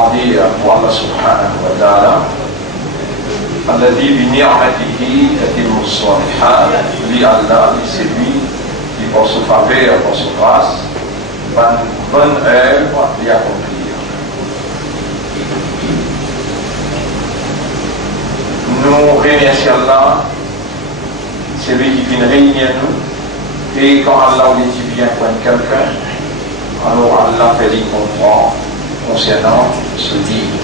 demander pour Allah subhanahu wa ta'ala, alladhi bi ni'matihi tatimmu s-salihat, lui Allah, c'est lui qui par son faveur, par son grâce, bonne œuvre y accomplir. Nous remercions Allah, c'est lui qui vient réunir nous, et quand Allah dit bien pour quelqu'un, alors Allah fait lui comprendre concernant ce livre.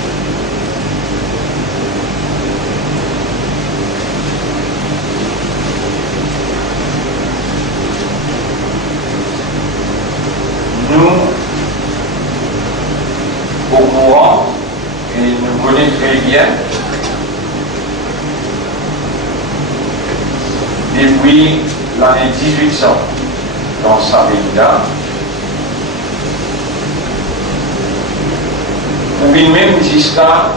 Nous, au courant, et nous connaissons très bien, depuis l'année 1800, dans sa pays-là, ou bien même jusqu'à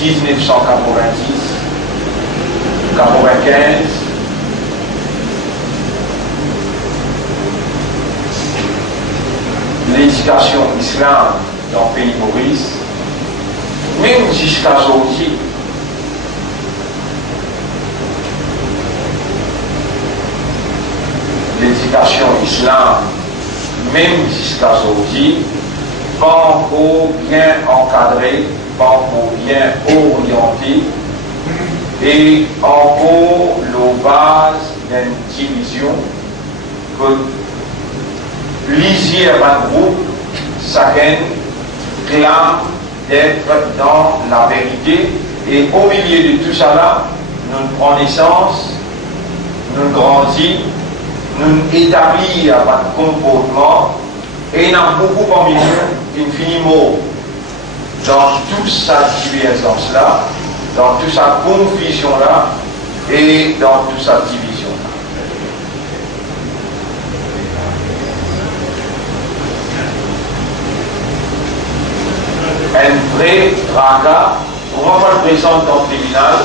1990, 95, l'éducation islamique dans le pays Maurice, même jusqu'à aujourd'hui, l'éducation islamique, même jusqu'à aujourd'hui, pas encore bien encadré, pas encore bien orienté, et encore la base d'une division que lisière d'un groupe, ça clame d'être dans la vérité, et au milieu de tout ça là, nous prenons naissance, nous grandissons, nous établissons un comportement, et il y a beaucoup parmi nous, infiniment, dans toute cette divergence-là, dans toute cette confusion-là, et dans toute cette division-là. Un vrai tracas, pour moi, je présente dans le tribunal,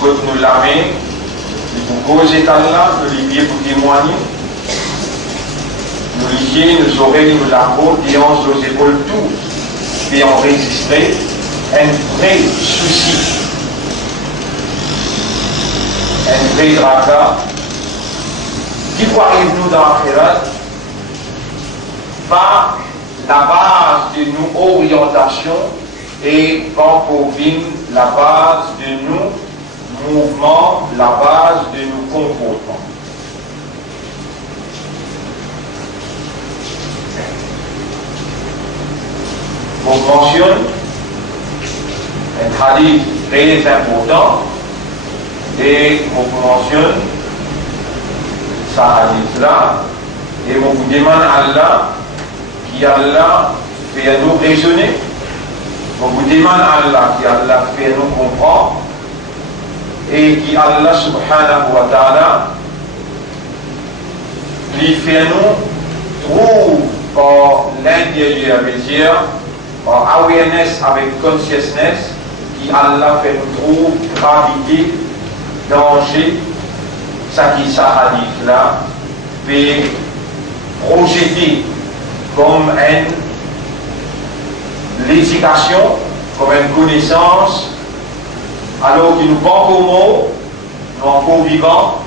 que nous l'avons, pour causer là, nous l'y pour témoigner. Nous lier, nos oreilles, nos lambeaux, et nos épaules, tout, et enregistrer un vrai souci, un vrai tracas, qui peut arriver nous dans l'akhirat, par la base de nos orientations et par pour la base de nos mouvements, la base de nos comportements. On mentionne un hadith très important et on mentionne ce hadith-là et on vous demande à Allah qui Allah fait nous raisonner, on vous demande à Allah qui Allah fait nous comprendre et qui Allah subhanahu wa ta'ala lui fait nous trouve par l'intérieur métier par awareness avec consciousness qui Allah fait nous trouve gravité, danger, ça qui ça hadith là fait projeter comme l'éducation, comme une connaissance, alors qu'il nous porte au mot, nous encore vivants,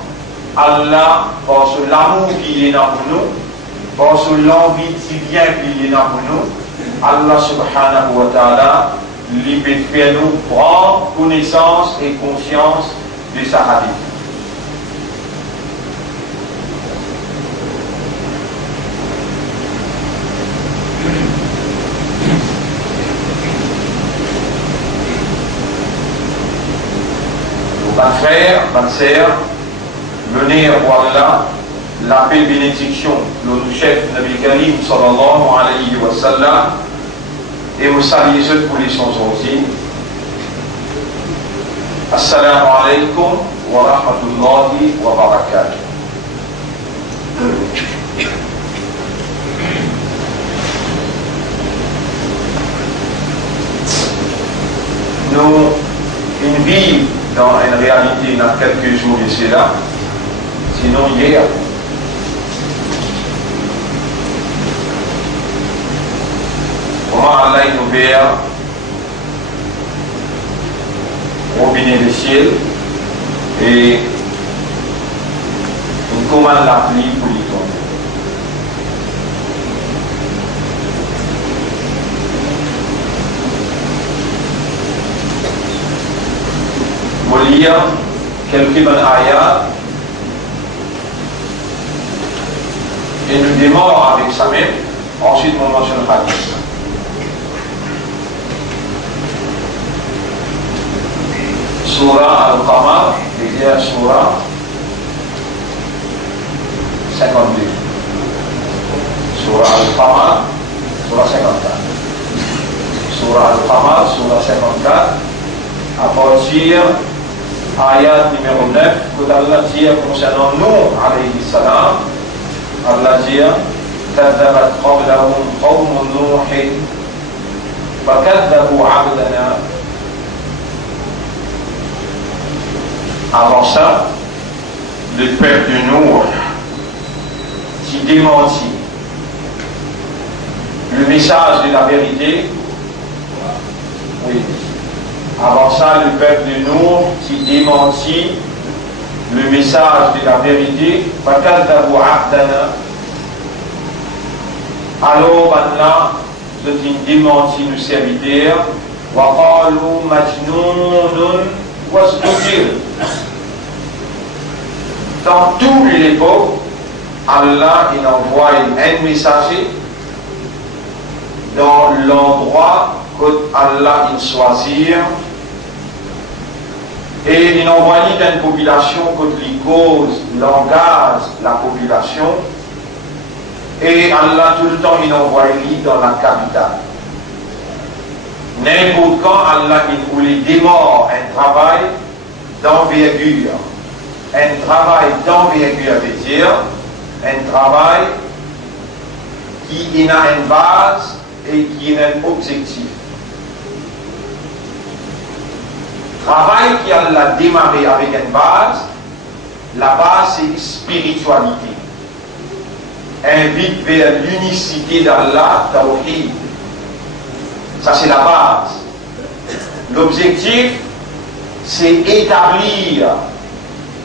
Allah, par l'amour qui est dans nous, par l'envie si bien qu'il est dans nous, Allah subhanahu wa ta'ala lui fait nous prendre connaissance et conscience de sa hadith. Mes frères, mes sœurs, venez voir Allah, la paix et bénédiction, le chef Nabi Karim sallallahu alayhi wa sallam, et vous saluez ceux pour les sons aussi. Assalamu alaikum wa rahmatullahi wa barakatuh. Nous, une vie dans une réalité, dans quelques jours ici là, sinon hier. comment Allah a ouvert robinet du ciel et il commande la pluie pour y tomber. Je vais lire quelques bonnes ayats et nous démarrons avec ça même. Ensuite, on mentionne le hadith. Surah Al-Qamar, c'est-à-dire Surah 52. Surah Al-Qamar, Surah 54. Surah Al-Qamar, Surah 54, à partir ayat numéro 9, que Allah dit concernant nous, alayhi salam, Allah dit كذبت قبلهم قوم نوح فكذبوا عبدنا. Avant ça, le peuple de Nour qui démentit le message de la vérité. Oui. Avant ça, le peuple de Nour qui démentit le message de la vérité. فكذبوا عبدنا. Alors maintenant, je démenti nos serviteurs. وقالوا مجنون واستجير. Dans toutes les époques, Allah il envoie un messager dans l'endroit que Allah il choisit et il envoie dans une population que les causes l'engage la population et Allah tout le temps il envoie dans la capitale. N'importe quand Allah il voulait démarrer un travail d'envergure. Un travail d'envergure veut dire un travail qui a une base et qui a un objectif. Travail qui a démarré avec une base, la base c'est spiritualité. Invite vers l'unicité d'Allah, Tawhid. Ça c'est la base. L'objectif c'est établir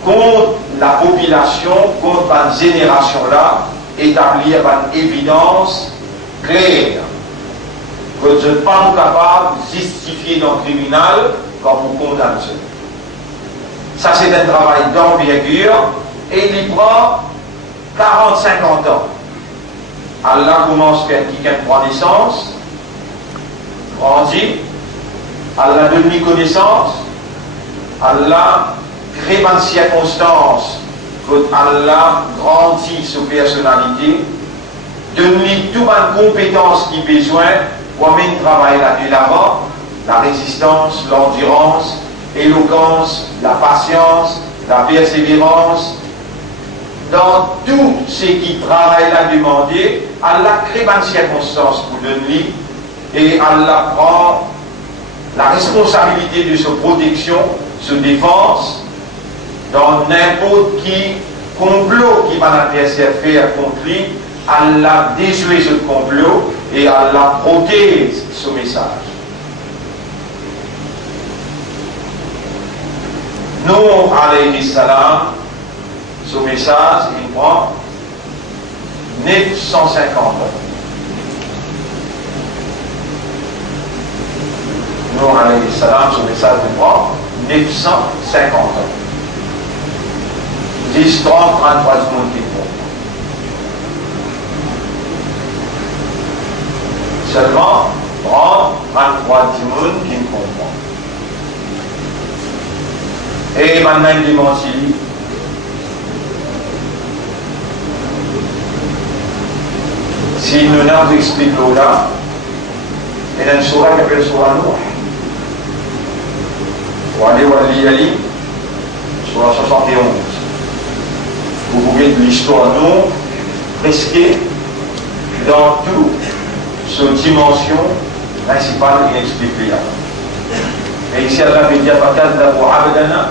contre la population, contre la génération-là, établir une évidence claire que je ne suis pas capable de justifier dans le criminel comme vous condamnez. Ça, c'est un travail d'envergure et il prend 40-50 ans. Allah commence par quelqu'un prend naissance, grandit, Allah donne connaissance, Allah crée une circonstance que Allah grandit sa personnalité, donne-lui toute une compétence qui besoin pour mener le travail là-bas, la résistance, l'endurance, l'éloquence, la patience, la persévérance. Dans tout ce qui travaille là demandé, Allah crée une circonstance pour donner et Allah prend la responsabilité de sa protection, sa défense, dans n'importe qui complot qui va l'adversaire faire contre lui, Allah déjouit ce complot et Allah protège ce message. Nous, alayhi salam, ce message, il prend 950 ans. Nous, alayhi salam, ce message, il prend 950 ans. 10, 30, 33 secondes qui font. Seulement 30, 33 secondes qui me comprennent. Et maintenant il démentit. Si nous n'avons expliqué là, il y a une surah qui s'appelle Surah Nuh. Pour aller voir l'Iyali, Surah 71. Vous pouvez de l'histoire nous presque dans toute cette dimension principale inexpliquée. Et ici Allah veut dire فَكَذَّبُوا عَبْدَنَا.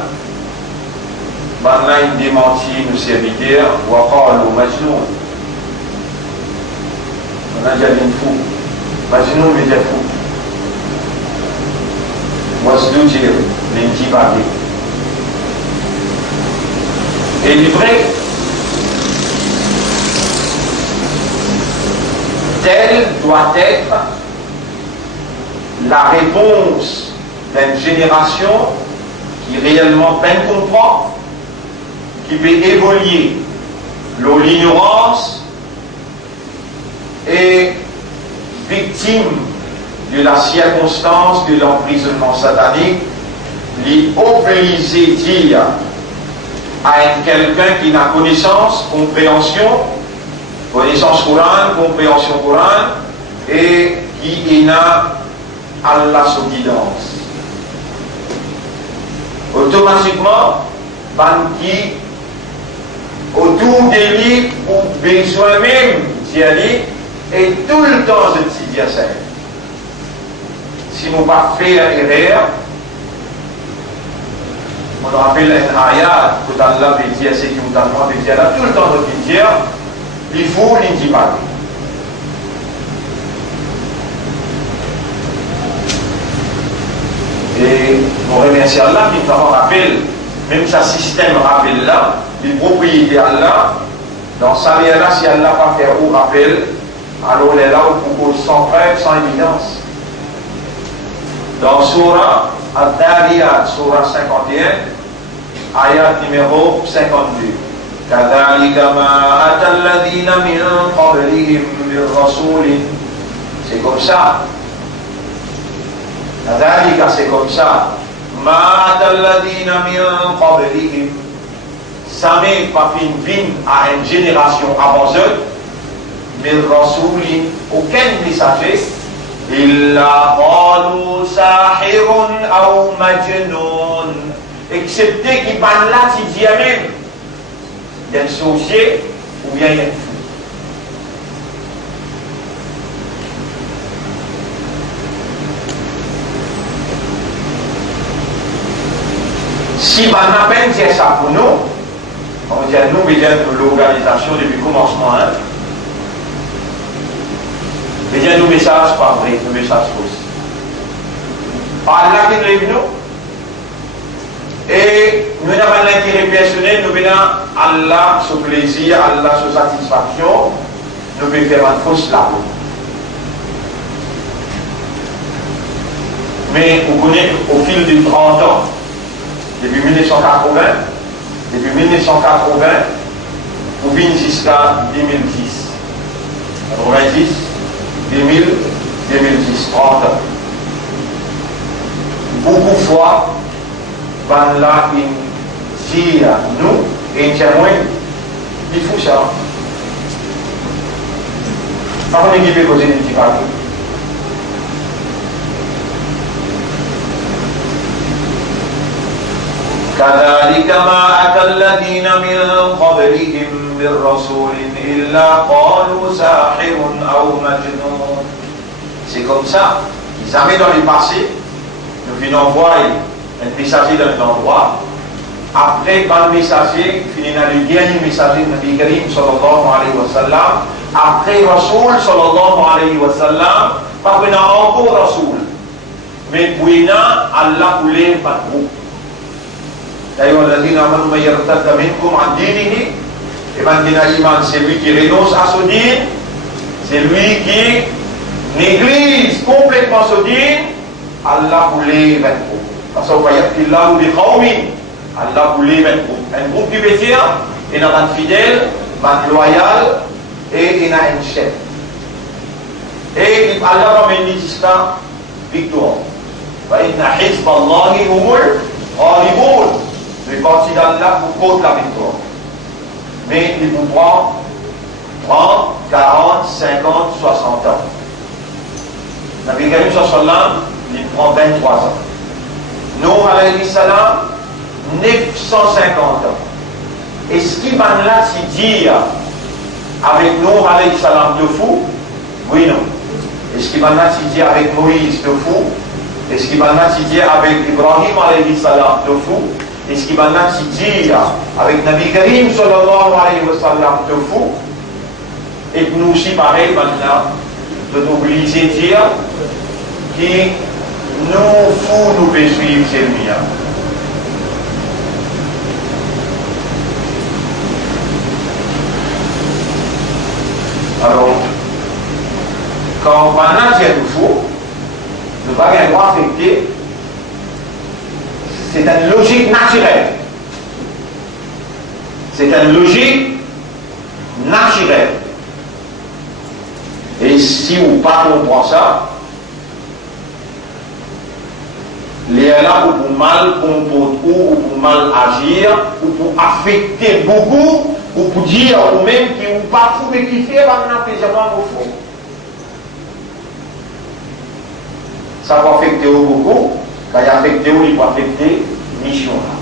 Maintenant il démentit nos serviteurs وَقَالُوا مَجْنُونَ. On a déjà une fou. Imaginons les fous. Moi, je dois dire, les divagés. Et livré, telle doit être la réponse d'une génération qui réellement peine comprend, qui peut évoluer l'ignorance et victime de la circonstance de l'emprisonnement satanique, lui obliger dire à quelqu'un qui n'a connaissance, connaissance Coran, compréhension Coran, et qui n'a Allah sous guidance. Automatiquement, qui autour de lui, ou besoin même d'y aller, et tout le temps de s'y dire ça. Si nous pas fait erreur, on rappelle un ayat que Allah veut dire, c'est que nous avons veut dire là, tout le temps de dire, il faut l'individu. Et on remercie Allah qui nous rappelle, même sa système rappelle là, les propriétés d'Allah, dans sa vie là, si Allah n'a pas fait au rappel, alors elle est là pour sans preuve, sans évidence. Dans Surah Al-Dariyat, Surah 51, ayat numéro 52. كَذَلِكَ مَا أَتَى الَّذِينَ مِنْ قَبْلِهِمْ مِنْ رَسُولٍ. C'est comme ça. كَذَلِكَ, c'est comme ça. مَا أَتَى الَّذِينَ مِنْ قَبْلِهِمْ. Ça n'est pas fin à une génération avant eux, mais Rasoul, aucun messager, إِلَّا قَالُوا سَاحِرٌ أَوْ مَجْنُونَ, excepté qu'il parle là, tu dis même, il y a un sorcier ou bien il y a un fou. Si on a peine dire ça pour nous, on dit à nous, bien de l'organisation depuis le commencement, hein, mais bien nos messages pas vrai, nos messages fausses. Par là qui nous est venu, et nous n'avons pas l'intérêt personnel, nous venons Allah ce plaisir, Allah ce satisfaction, nous pouvons faire une fausse là. Mais vous connaissez au fil de 30 ans, depuis 1980, vous venez jusqu'à 2010. 90, 2000, 2010, 30 ans. Beaucoup de fois, van là, il dit à nous, et témoin, il faut ça. Par contre, il peut poser des petits papiers. كذلك ما أتى الذين من قبلهم من رسول إلا قالوا ساحر أو مجنون. C'est comme ça. Jamais dans le passé, nous venons voir un messager dans un endroit. Après, le messager, finit dans le dernier messager de Nabi Karim sallallahu alayhi wa sallam. Après Rasoul sallallahu alayhi wa sallam, pas venant encore Rasoul, mais venant Allah voulait pas trop. D'ailleurs, الذين آمنوا من يرتد منكم عن دينه, et maintenant l'imam, c'est lui qui renonce à son dîme, c'est lui qui néglige complètement son dîme. Allah voulait mettre trop. Parce qu'on va dire qu'il a oublié Allah voulait mettre trop. Un groupe qui veut dire, il y a un fidèle, un loyal, et il y a un chef. Et Allah va mener jusqu'à victoire. وإن حزب الله هم الغالبون. Les partis d'Allah vous comptent la victoire. Mais il vous prend 30, 40, 50, 60 ans. Nabi Karim sallam, il prend 23 ans. Nuh alayhi salam, 950 ans. Et ce qui va là, c'est dire avec Nuh alayhi salam de fou? Oui, non. Et ce qui va là, c'est dire avec Moïse de fou? Et ce qui va là, c'est dire avec Ibrahim alayhi salam de fou? Et ce qui va là, c'est dire avec Nabi Karim sallallahu alayhi wa sallam de fou? Et nous aussi, pareil, maintenant, de obligé de dire qui nous faut nous suivre c'est le mien. Alors, quand maintenant c'est tout faux, nous ne pouvons pas affecter, c'est une logique naturelle. C'est une logique naturelle. Et si vous ne comprenez pas ça, les là pour mal comporter ou pour mal agir ou pour affecter beaucoup ou pour dire ou même qui ou pas fou mais qui fait maintenant plaisirement au fond. Ça va affecter beaucoup, quand il affecte il va affecter mission là.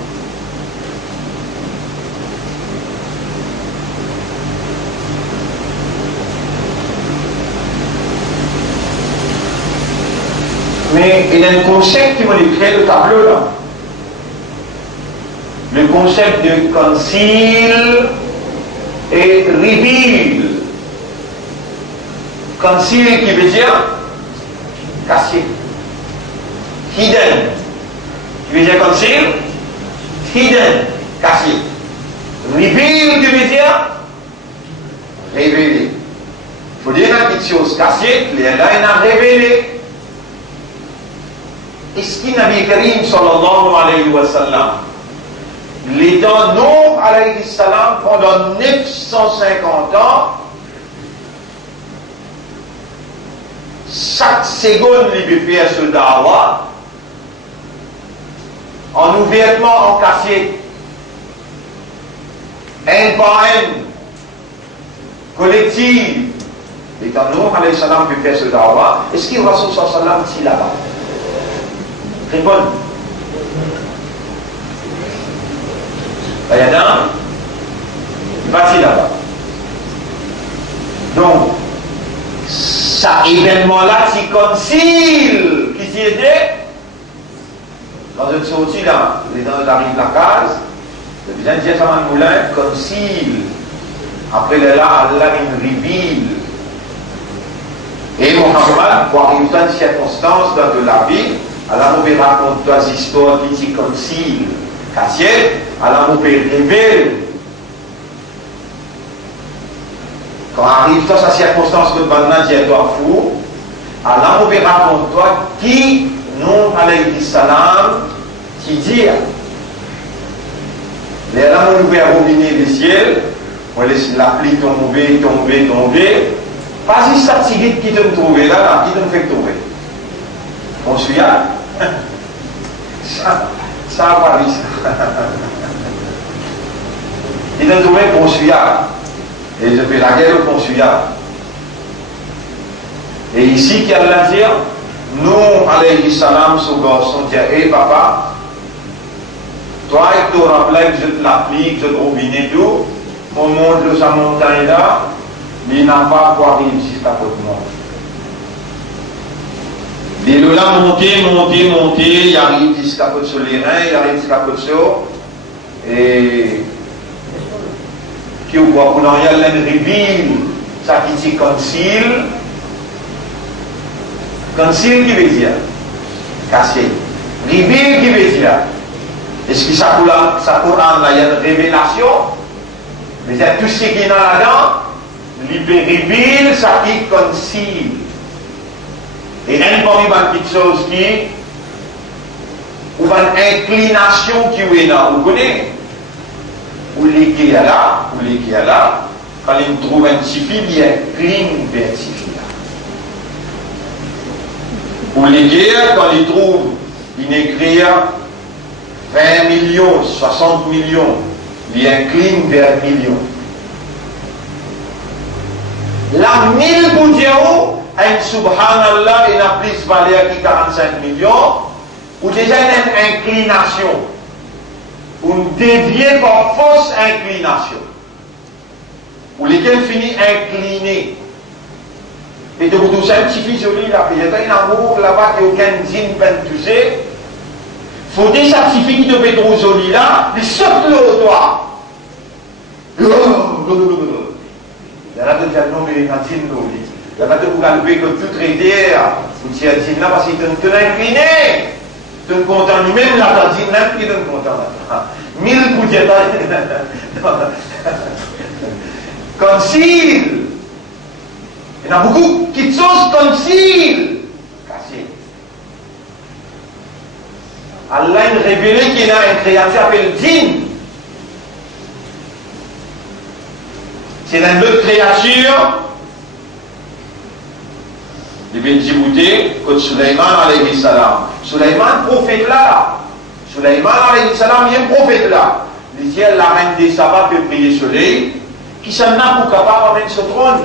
Mais il y a un concept qui m'a décrit le tableau là. Le concept de conceal et reveal. Conceal qui veut dire cacher. Hidden. Qui veut dire conceal. Hidden. Caché. Reveal qui veut dire révéler. Il faut dire une petite chose cachée, là il a révélé. Est-ce qu'il Nabi Karim sallallahu alayhi wa sallam, l'étant Nuh alayhi salam pendant 950 ans, chaque seconde il peut faire ce dawa, en ouvertement, en caché, un par un, collective, l'étant Nuh alayhi salam peut faire ce dawa, est-ce qu'il Rasul sallallahu alayhi wa sallam ici là-bas? Répondez. Il y a un, il va là-bas. Donc, cet événement-là, c'est concile qui s'y était. Dans une sortie là, les gens arrivent à la case, le bien dire ça un moulin, concile. Après là, Allah une reveal. Et Mohammed, pour arriver dans une circonstance dans de la vie, alors on peut raconter des histoires qui sont comme si cassées, alors on peut révéler. Quand arrive dans cette circonstance que maintenant Dieu doit fou, alors on peut raconter qui nous, alayhi salam, qui dit. Et là on ouvre abominer le ciel, on laisse la pluie tomber, tomber, tomber. Pas si ça qui te trouve là, qui te fait tomber. On suit là. Ça va vite. Il a trouvé pour suivre. Et je fais la guerre pour suivre. Et ici, qui a la dire, nous, alayhi salam, ce garçon, dit, hé papa, toi, tu te rappelles que je te l'applique, je te robinet tout, mon monde de sa montagne là, il n'a pas pour arriver jusqu'à côté de moi. Les là monter, il arrive jusqu'à côté sur les reins, il arrive jusqu'à côté sur. Et. Qui ou quoi, pour l'en y aller, reveal, ça qui dit conceal. Conceal qui veut dire caché. Reveal qui veut dire. Est-ce que ça Coran là, il y a une révélation? Mais il y a tout ce qui est là-dedans, il peut reveal, ça qui conceal. Et un parmi les petites choses qui, ou une inclination qui est là, vous connaissez, ou les qui est là, quand il trouve un petit fil, il incline vers ce fil là. Ou les guerres, quand il trouve une écrire 20 millions, 60 millions, il incline vers millions. La 1000 pour Dieu, un subhanallah, il a plus valeur que 45 millions, ou déjà une inclination, ou une déviée par fausse inclination, ou lesquels finit incliné. Et de vous tout ça, un petit fils joli là, il y a un amour là-bas qui n'a aucun digne pentusé. Il faut des certifiés qui devaient être joli là, ils sortent le haut toit. Il y en a d'autres qui ont nommé Nadine Loli. Il n'y a pas de vous calculer que tout traité, vous tirez là parce qu'il te incliné. Tu es content lui-même, là, tu as dit même qu'il est content. 1000 coups de concile. Il y en a beaucoup qui sont concile. Cassé. Allah a révélé qu'il y a une créature qui s'appelle djinn. C'est une autre créature. Il vient Djibouti, comme Sulaiman alayhi salam. Sulaiman, prophète là. Sulaiman alayhi salam, il y a un prophète là. Il dit, la reine des sabbats peut prier le soleil. Qui s'en a pour capable avec ce trône?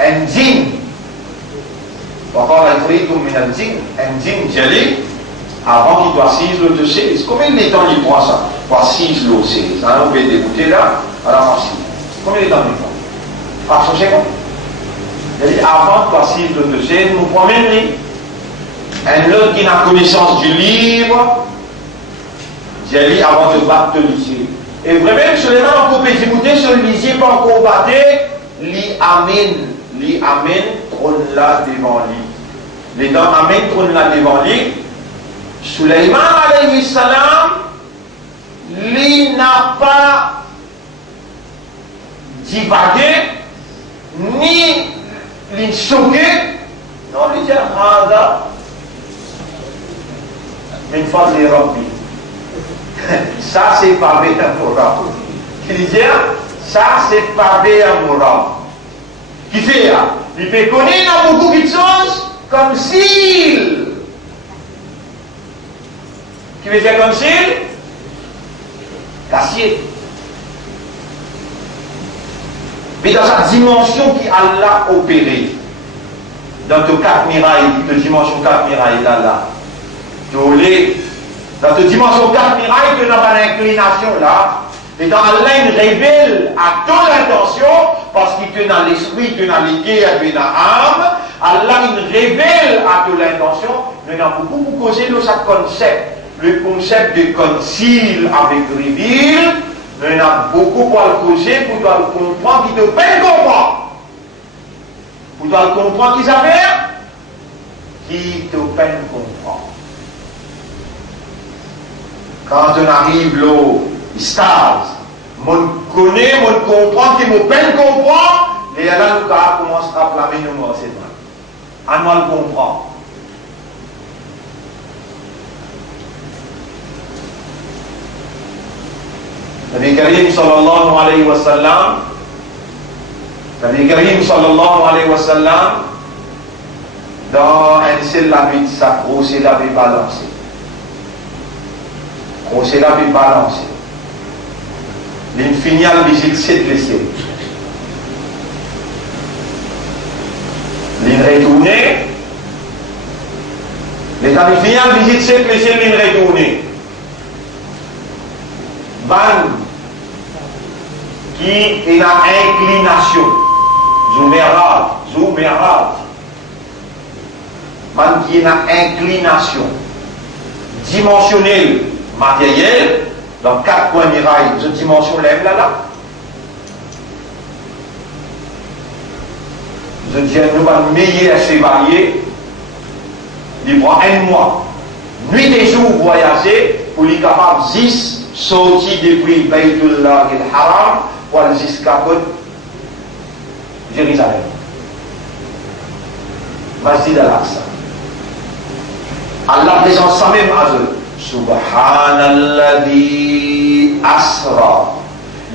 Un djinn. Encore un truc comme un djinn. Un djinn, j'ai avant qu'il doit 6 lots de 16. Combien de temps il prend ça? Pour 6 lots de 16. On peut débuter là, alors en 6. Combien de temps il prend? Par 150. Il dit avant de 6 lots de 16, nous prenons même lui. Un autre qui n'a connaissance du livre, j'ai dit avant de battre le lycée. Et vraiment, seulement on peut débuter sur le lycée, pas encore battre, li amen, trône là devant lui. Les dents amen, trône là devant lui. Sulaiman alayhi salam, lui n'a pas divagué, ni lui choqué, non, lui dit Hada, une fois les remplis. Ça, c'est pas bien moral. Il dit, ça, c'est pas bien moral. Qui fait là? Il fait connaître beaucoup de choses comme s'il. Qui veut dire comme s'il? Cassier. Mais dans sa dimension qui Allah a opéré, dans tes 4 mirailles, de dimension 4 mirailles là, dans tes dimension 4 mirailles, tu n'as pas d'inclination là, et dans Allah il révèle à ton intention, parce qu'il te dans l'esprit, tu dans l'équerre, tu dans l'âme, Allah il révèle à ton intention, nous avons beaucoup causé de ce concept. Le concept de concile avec reveal, nous avons beaucoup pour le causer, pour le comprendre, qui te peine comprendre. Pour le comprendre qui s'appelle, qui te peine comprendre. Quand on arrive là, stase, on connaît, on comprend, qui me peine comprendre, et là, nous commence à blâmer nous, c'est vrai. On doit le comprendre. Nabi Karim sallallahu alayhi wa sallam, Nabi Karim sallallahu alayhi wa sallam, dans un seul labit, sa grosse labit balancé. Grosse labit balancé. L'infinial visite s'est blessé. L'in retourné. L'infinial visite s'est blessé, l'in retourné. Ban qui est la inclination, zoumerad, ban qui est la inclination dimensionnelle, matérielle, dans 4 points mirailles, cette dimension lève là. Je dis à nous, un meilleur chevalier, il prend 1 mois, nuit et jour voyager, pour lui capable 10 sorti depuis Baytullah al-Haram pour aller jusqu'à Jérusalem. Masjid al-Aqsa. Allah présente ça même à eux. Subhanalladhi asra.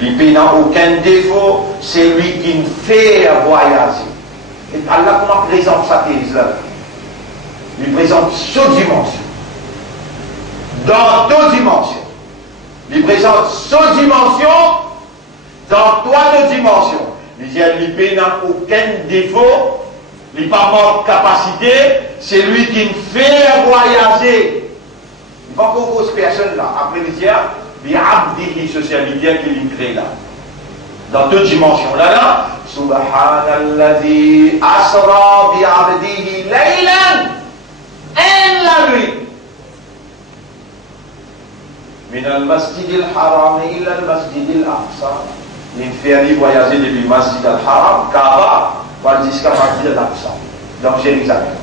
Il n'a aucun défaut, c'est lui qui nous fait voyager. Et Allah comment présente sa thèse là? Il présente cette dimension. Dans deux dimensions. Il présente cette dimension dans 3 dimensions. Il n'a aucun défaut, il n'a pas de capacité, c'est lui qui me fait voyager. Il va qu'on pose personne là. Après il dit, il abdihi socialité qu'il crée là. Dans 2 dimensions là, Subhanalladhi asra bi abdihi laylan en la nuit. من المسجد الحرام إلى المسجد الأقصى. Il fait aller voyager depuis le Masjid al-Haram, Kaaba, va jusqu'à partir de l'Aqsa, dans Jérusalem.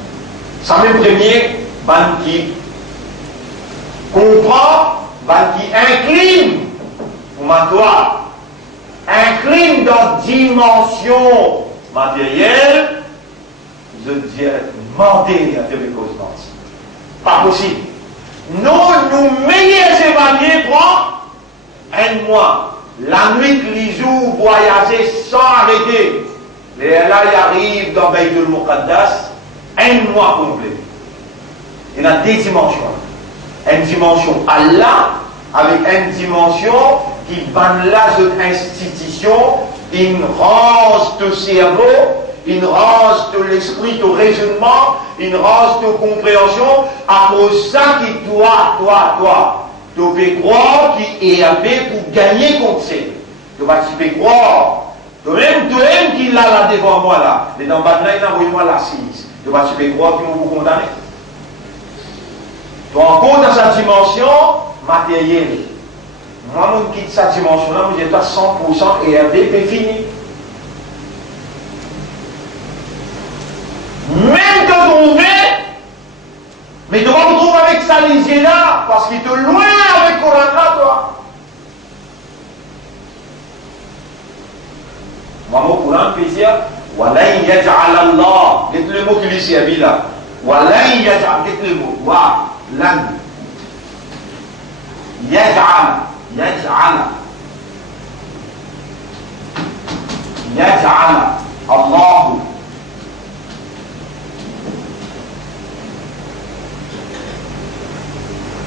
Ça me premier, ban qui comprend, ban qui incline, pour ma toi, incline dans dimension matérielle, je dirais, demander à Dieu cause. Pas possible. Nous meilleurs chevaliers prend un mois. La nuit, les jours, voyager sans arrêter. Et là, il arrive dans Baytul Muqaddas, un mois complet. Il y a deux dimensions. Une dimension Allah, avec une dimension qui banne là cette institution, une range de cerveau, une range de l'esprit, de raisonnement, une range de compréhension, à cause ça qui toi, tu peux croire qui est appelé pour gagner contre ça. Tu peux croire. Toi-même qui l'a là devant moi là, et dans le bas il a envoyé moi l'assise. Tu peux croire qu'ils vont vous condamner. Tu es encore dans sa dimension matérielle. Moi, je quitte sa dimension là, je dis à 100% et RD, fini. Même te trouver, mais tu vas te trouver avec ça lisée là, parce qu'il te loin avec le Coran là, toi. Moi, mon Coran peut dire, Walan yaj'al Allah, dites le mot qu'il y a là. Walan yaj'al, dites le mot, wa, lan. Yaj'al Allah.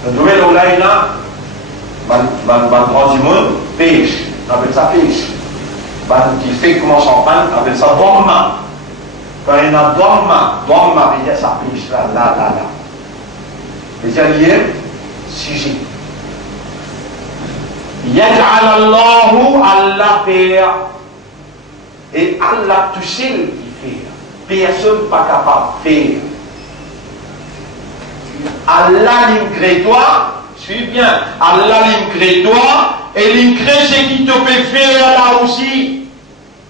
Le nouvel oulaï là, transhumant, pêche, on appelle ça pêche. Qui fait comment champagne, on appelle ça dorma. Quand il y a dorma, il y a ça pêche là. Et c'est lié, sujet. Yaj'al Allahu Allah faire. Et Allah tout seul qui fait. Personne pas capable de faire. Allah l'incrée toi, suis bien, Allah l'incrée toi, et l'incrée ce qui te peut faire là aussi.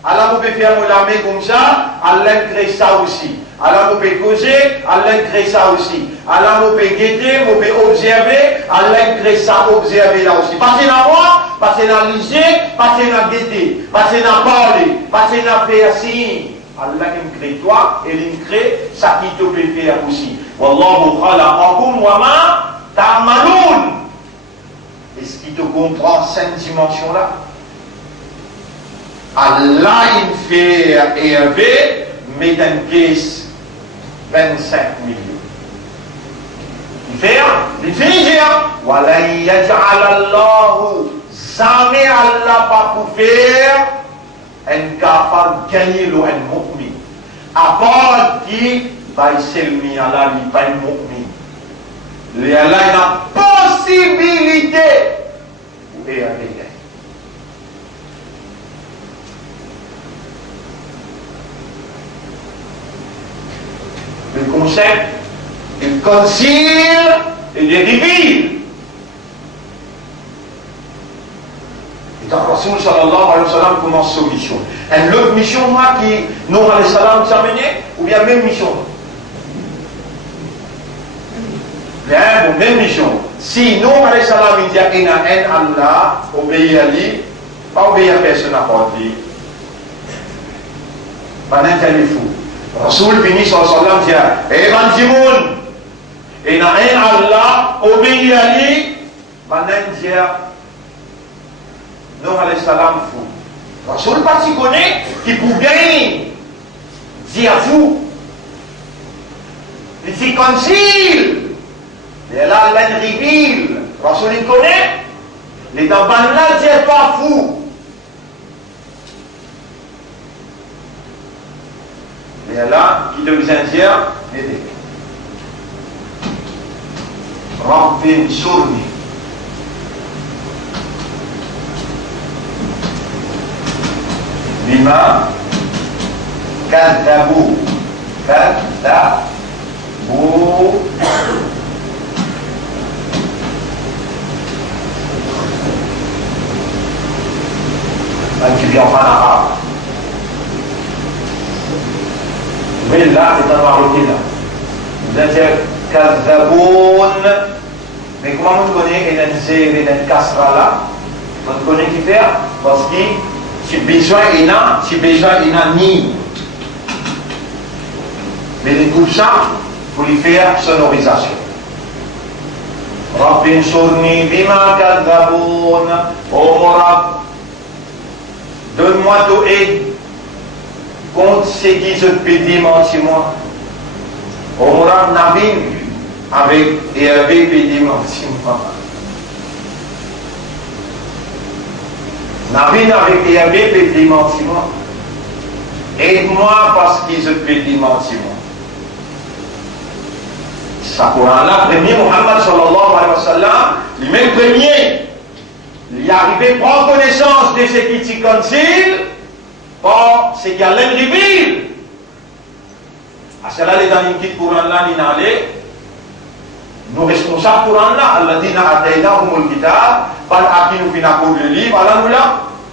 Allah peut faire la main comme ça, Allah crée ça aussi. Allah peut causer, Allah crée ça aussi. Allah peut guetter, peut observer, Allah crée ça, observer là aussi. Passez dans moi, passez dans liser, passez dans guetter, passez dans parler, passez dans faire signe. Allah crée toi, et il crée ça qui te peut faire aussi. Wallahu khalaqakum wa ma ta'malun. Est-ce qu'il te comprend cette dimension-là? Allah il fait élever, mais dans caisse 25 millions. Il fait dire, Walan yaj'al Allahu, jamais Allah pas pour faire un capable de gagner le mu'min. À part qui Baïselmi Allah n'est pas un mu'min. Il a la possibilité de gagner. Le concept, il concile et il révèle. Et donc, Rasoul sallallahu alayhi wa sallam commence sa mission. Et l'autre mission, moi, qui, nous, alayhi salam, terminé, ou bien même mission. Bien, bon, même mission. Si nous, alayhi salam, il dit à Allah, obéir à lui, pas obéir à personne à part lui. Pendant qu'il est fou. Rasoul fini sallallahu alayhi wa sallam dit, eh man Jimoun, et na Allah, obéir à lui, pendant qu'il dit, non, alayhi salam, fou. Rasoul pas si connaît, qui pour gagner, dit à vous, il s'y concile, et là, il révèle. Rasoul il connaît, les dans là, dit pas fou. Et là, qui devient dire, aider. Rabbin surni. Bima kadzabu qui vient en arabe. c'est-à-dire Kadhaboun. Mais comment on connaît une zéro et une kasra là? On connaît qui fait? Parce que si besoin il y a ni. Mais les groupes ça, pour lui faire sonorisation. Rabbin surni bima kadhaboun. Oh mon Rabb, donne-moi ton aide contre ce qui se peut démentir-moi. Oh mon Rabb, Nabin, avec démentir-moi. Nabin avec démentir-moi. Aide-moi parce qu'il se peut démentir-moi. Ça Coran-là, premier Muhammad sallallahu alayhi wa sallam, lui-même premier, il est arrivé à prendre connaissance de ce qui s'y concile, par ce qui a l'air révélé. À cela, les dans une Coran-là, il n'a allé, nous responsables Coran-là, Allah dit, Na'atayna kitab, bal akinu finakoul le livre, Allah nous l'a,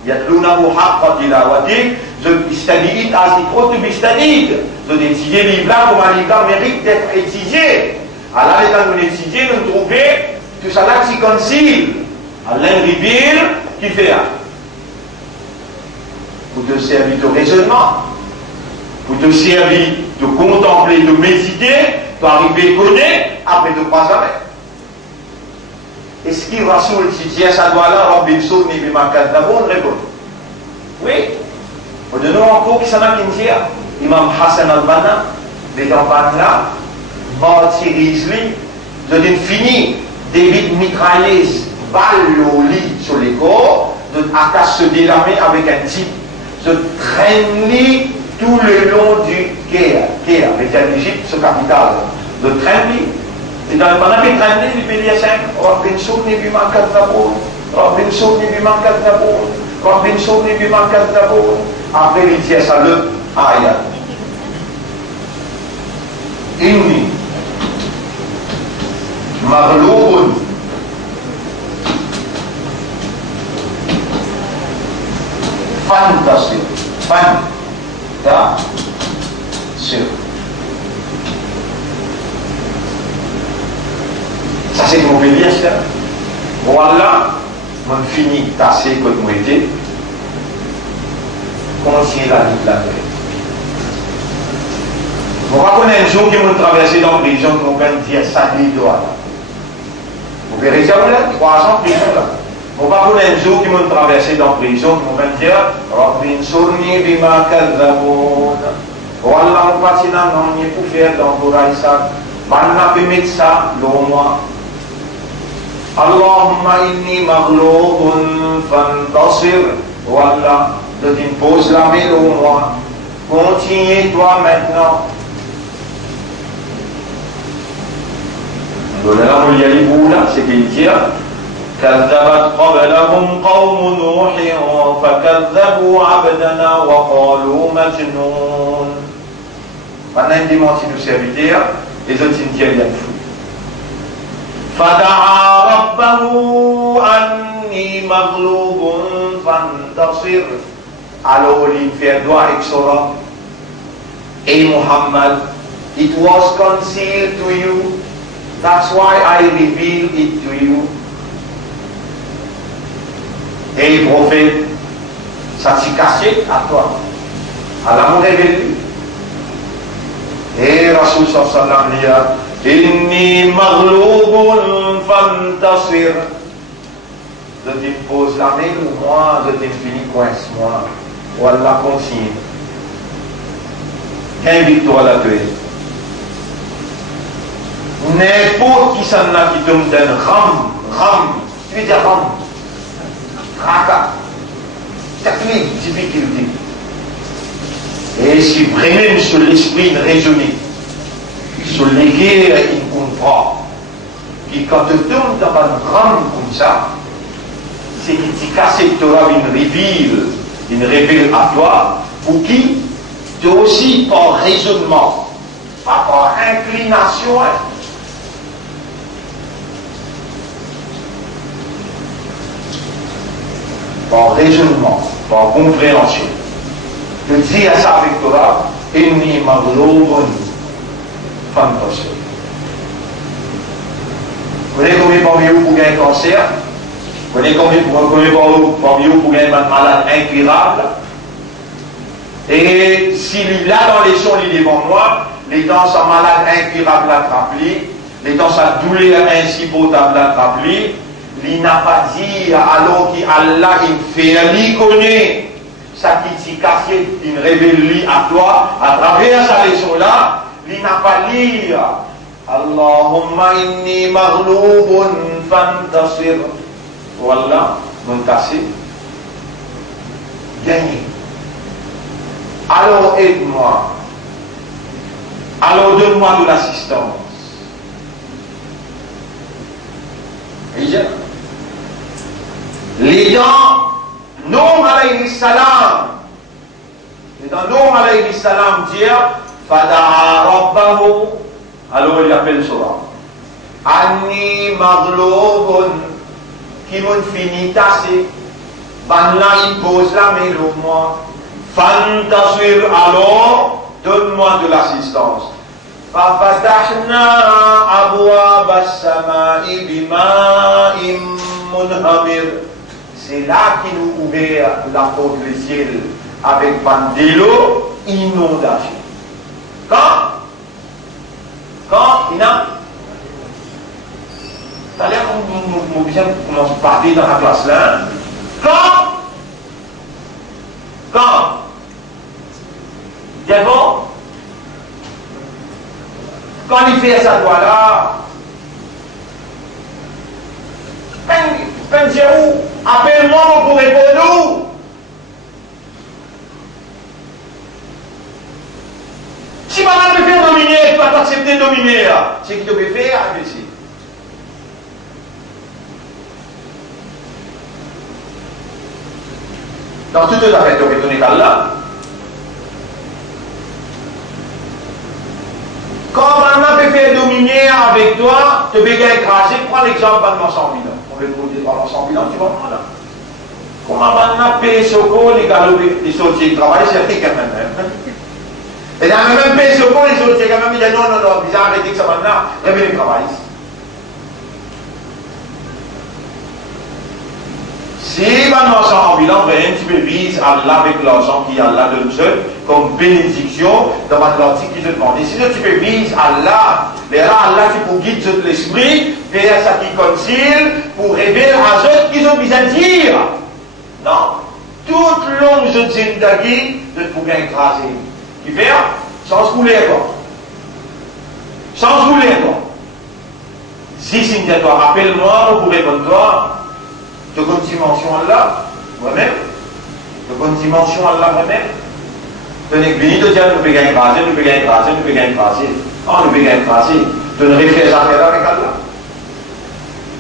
yatlunahu haqqa tilawati, je istadid, asitrot bistadid, je d'étudier le livre-là comme un livre mérite d'être étudié. Allah est dans nous étudier, nous trouver tout ça là qui concile. Allah révèle qui fait. Pour te servir de raisonnement, pour te servir de contempler, de méditer, de arriver à connaître, après de pas jamais. Est-ce qu'il Rasoul si dit ça doit là, Rabbi Sourni Bimakat d'abord, répond. Oui. Pour de nous encore qui s'en a qui dit, Imam Hassan al-Banna, les campagnes là, martyrisme, de fini, David mitrailleuse, balle au lit sur les corps, de attache se délamer avec un type, de traîner tout le long du Caire, avec l'Égypte, ce capital, de traîner, et dans le moment où traîner, il peut dire 5, Rabbin Sourni Bimakat d'abord, Rabbin Sourni Bimakat d'abord, Rabbin Sourni Bimakat d'abord, après il dit ça le ayat. Inni Maghlubun Fantasir ça c'est une mauvaise liesse là. Voilà, on finit tasser comme moi était. Conseiller la vie de la paix. On va connaître un jour qui m'ont traversé dans la prison, qui m'ont dit ça dit droit. Vous verrez ça, vous là, 3 ans de prison là. On va connaître un jour qui m'ont traversé dans la prison, qui m'ont dit Rabbin Sourni Bima Kadhaboun. Voilà, on passe dans le monde pour faire dans le Raïsa. Banna Bimit ça, l'homme. Allahumma inni maghlubun fantasir. Voilà, je t'impose la main au moi. Continue toi maintenant. Là, il y a les bouts là, c'est qu'il dit كذبت قبلهم قوم نوح فكذبوا عبدنا وقالوا مجنون. Pendant une démenti de serviteur, les autres ils tiennent bien fou. فدعا ربه أني مغلوب فانتصر. Alors il fait droit avec Sora. Hey Muhammad, it was concealed to you. That's why I revealed it to you. Et prophète, ça s'est caché à toi. Allah m'a révélé. Et Rasul sallallahu alayhi wa sallam dit Inni maghlubun fantasir. Je t'impose la main ou moi, je t'infinis coince-moi. Ou Allah consigne. Invite-toi à la tuer. N'importe qui s'en a qui tombe d'un ram, tu veux dire ram, raka, technique, difficulté. Et si vraiment sur l'esprit raisonné, sur l'équerre il comprend, et quand tu tombes dans un ram comme ça, c'est qu'il t'y casse que tu auras une révèle à toi, pour qui tu es aussi par raisonnement, pas par inclination, par raisonnement, par compréhension. Je dis à ça avec Torah, Inni maghlubun fantasir. connaissez combien parmi vous pour gagner un cancer? Vous connaissez combien parmi vous pour gagner un malade incurable? Et s'il là dans les sons, il est devant moi, les temps sa malade incurable attrape-lui, les temps sa douleur insupportable attrape-lui, il n'a pas dit alors qu'Allah il fait, il connaît ça qui s'est cassé, il révèle à toi, à travers sa leçon là, il n'a pas dit Allahumma inni maghlubun fantasir. Voilà, muntasir. Gagné. Alors aide-moi. Alors donne-moi de l'assistance. Les dents, Nuh alayhi salam. Les dents Nuh alayhi salam dire Fada'a rabbahu. Alors il appelle cela. Anni maghlubun. Qui m'ont fini tassé. Ben là il pose la main au moi. Fantasir, alors donne-moi de l'assistance. ففتحنا أبواب السماء بماء منهمر. C'est là qu'il nous ouvert la porte du ciel avec de l'eau inondation. Quand il a ça a l'air qu'on commence à parler dans la classe là. Quand devant quand il fait sa loi là, appelle-moi pour répondre. Si madame me fait dominer, tu vas t'accepter de dominer là. C'est ce qu'il te fait faire, ici. Dans toute la fête, on est là. Quand maman peut faire dominer avec toi, te peux écraser, prends l'exemple de 100 000 ans. On va vous dire 100 000 ans, tu vas prendre là. Comment maman paye ce cours, les galopés, les sorties de travail, c'est vrai quand même. Et dans le même pays, ce cours, les sorties quand même, ils disent non, ils ont arrêté que ça maintenant, revenez le travail. Si maintenant ça en bilan, tu peux viser Allah avec l'argent qui Allah donne seul comme bénédiction dans l'Atlantique qui te demande. Et si tu peux viser Allah, mais là Allah qui pour guider l'esprit vers ça qui concile pour révéler à ceux qui ont besoin de dire. Non, toute longue je dis d'agir de pouvoir écraser. Qui fait sans se rouler quoi. Sans se rouler quoi. Si c'est toi, rappelle-moi pour répondre toi. De bonne dimension Allah, moi-même, de bonne dimension Allah moi-même. De l'église, de dire nous pouvons écraser, nous pouvons écraser, nous pouvons écraser. Oh, nous pouvons écraser. De ne réfléchir à faire avec Allah.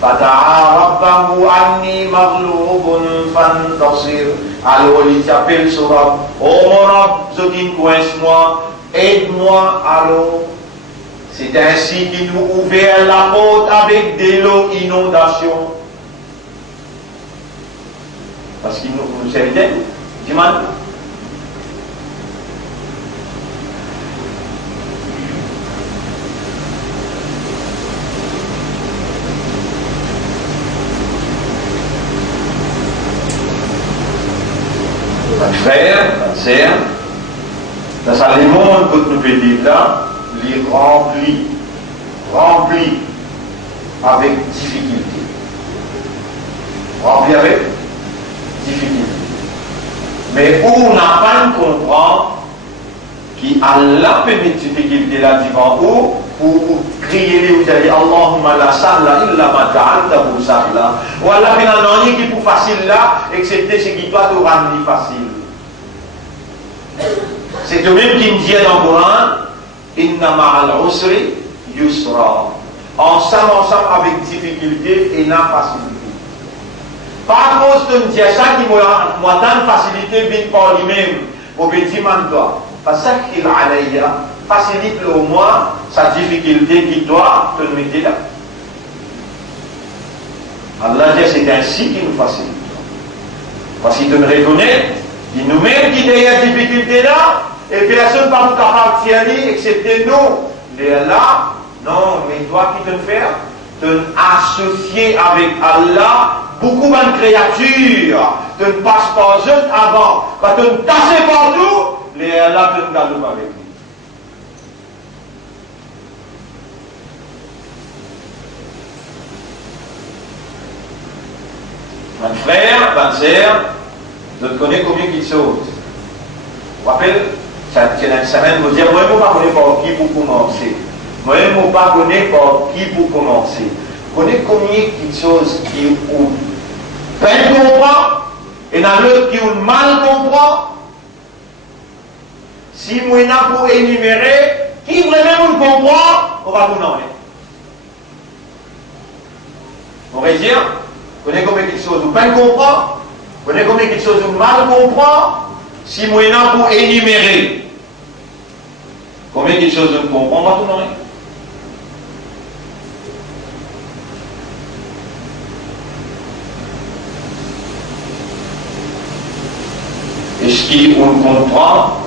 Fata'a rabbahu anni maghlubun fantasir. Alors il s'appelle Surah. Oh mon Rab, Zodine, coince-moi, aide-moi alors. C'est ainsi qu'il nous ouvert la porte avec de l'eau inondation. Parce qu'il nous sert d'aide. Dis-moi. Frère, sœur, dans ça les mondes que nous pouvons dire là, les remplis avec difficulté. Remplis avec difficulté. Mais où on n'a pas comprend qu'Allah peut mettre difficulté là devant vous pour crier les vous allez Allahumma la sahla illa ma ja'altahu sahla. Ou Allah finalement rien qui est pour facile là, excepté ce qui doit te rendre facile. C'est le même qui me dit dans le Coran inna ma'al usri yusra. Ensemble avec difficulté et la facilité. Par cause de me dire ça qui m'a donné facilité vite par lui-même, au petit mandat. Fasakil alayya, facilite le moins sa difficulté qui doit te mettre là. Allah dit c'est ainsi qu'il nous facilite. Parce qu'il te reconnaît, il nous met qui derrière difficulté là, et personne ne va vous capable d'y aller, excepté nous. Mais là, non, mais toi qui te faire, d'associer avec Allah beaucoup de créatures, de ne passe pas jeune avant, quand on tasse partout, les Allah te garde avec lui. Mon frère, ma sœur, je connais combien de choses. Vous vous rappelez, une semaine, vous dire, moi, je ne connais pas par qui pour commencer. Moi, je ne connais pas par qui pour commencer. Vous connaissez combien de choses qui ont peine comprendre et dans l'autre qui ont mal comprendre. Si moi, je pour énumérer, qui vraiment nous comprend, on va vous nommer. On va dire, vous connaissez combien de choses vous peine comprendre, vous connaissez combien de choses vous mal comprendre. Si moi, je pour énumérer, combien de choses vous comprenez, on va tout nommer. Est-ce qu'on comprend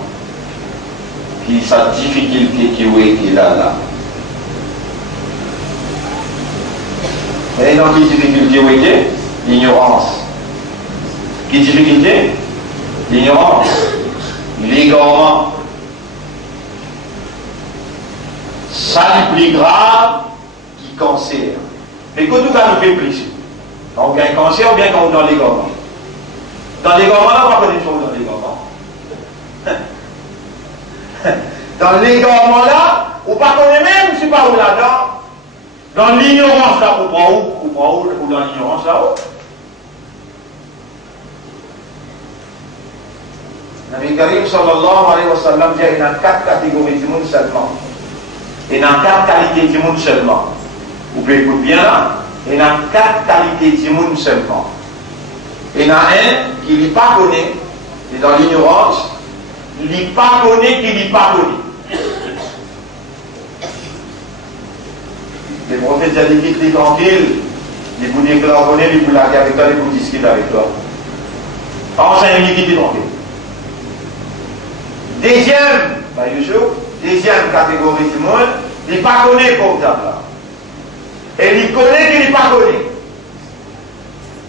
qui sa difficulté qui est là? Et dans quelle difficulté où est l'ignorance? Quelle difficulté? L'ignorance, l'égarement. Ça le plus grave qui cancer. Mais quand tout ça nous fait plus. Quand on a un cancer ou bien quand on est dans l'égarement. Dans l'égarement, là, on va connaître chose dans l'égarement. Dans l'égarement là, on ne connaît même si pas où là-dedans. Dans l'ignorance là, on prend où ou dans l'ignorance là-haut. Nabi Karim sallallahu alayhi wa sallam dit qu'il y a 4 catégories du monde seulement. Il y a 4 qualités du monde seulement. Vous pouvez écouter bien là. Il y a 4 qualités du monde seulement. Il y en a un qui n'est pas connu, il est dans l'ignorance, il n'est pas connu, qui n'est pas connu. Les prophètes ont dit qu'il est tranquille, il vous dit que l'on connaît, il vous l'a dit avec toi, il vous discute avec toi. Enseigne qui est tranquille. Deuxième catégorie du monde, il n'est pas connu comme ça. Et il connaît qu'il n'est pas connu.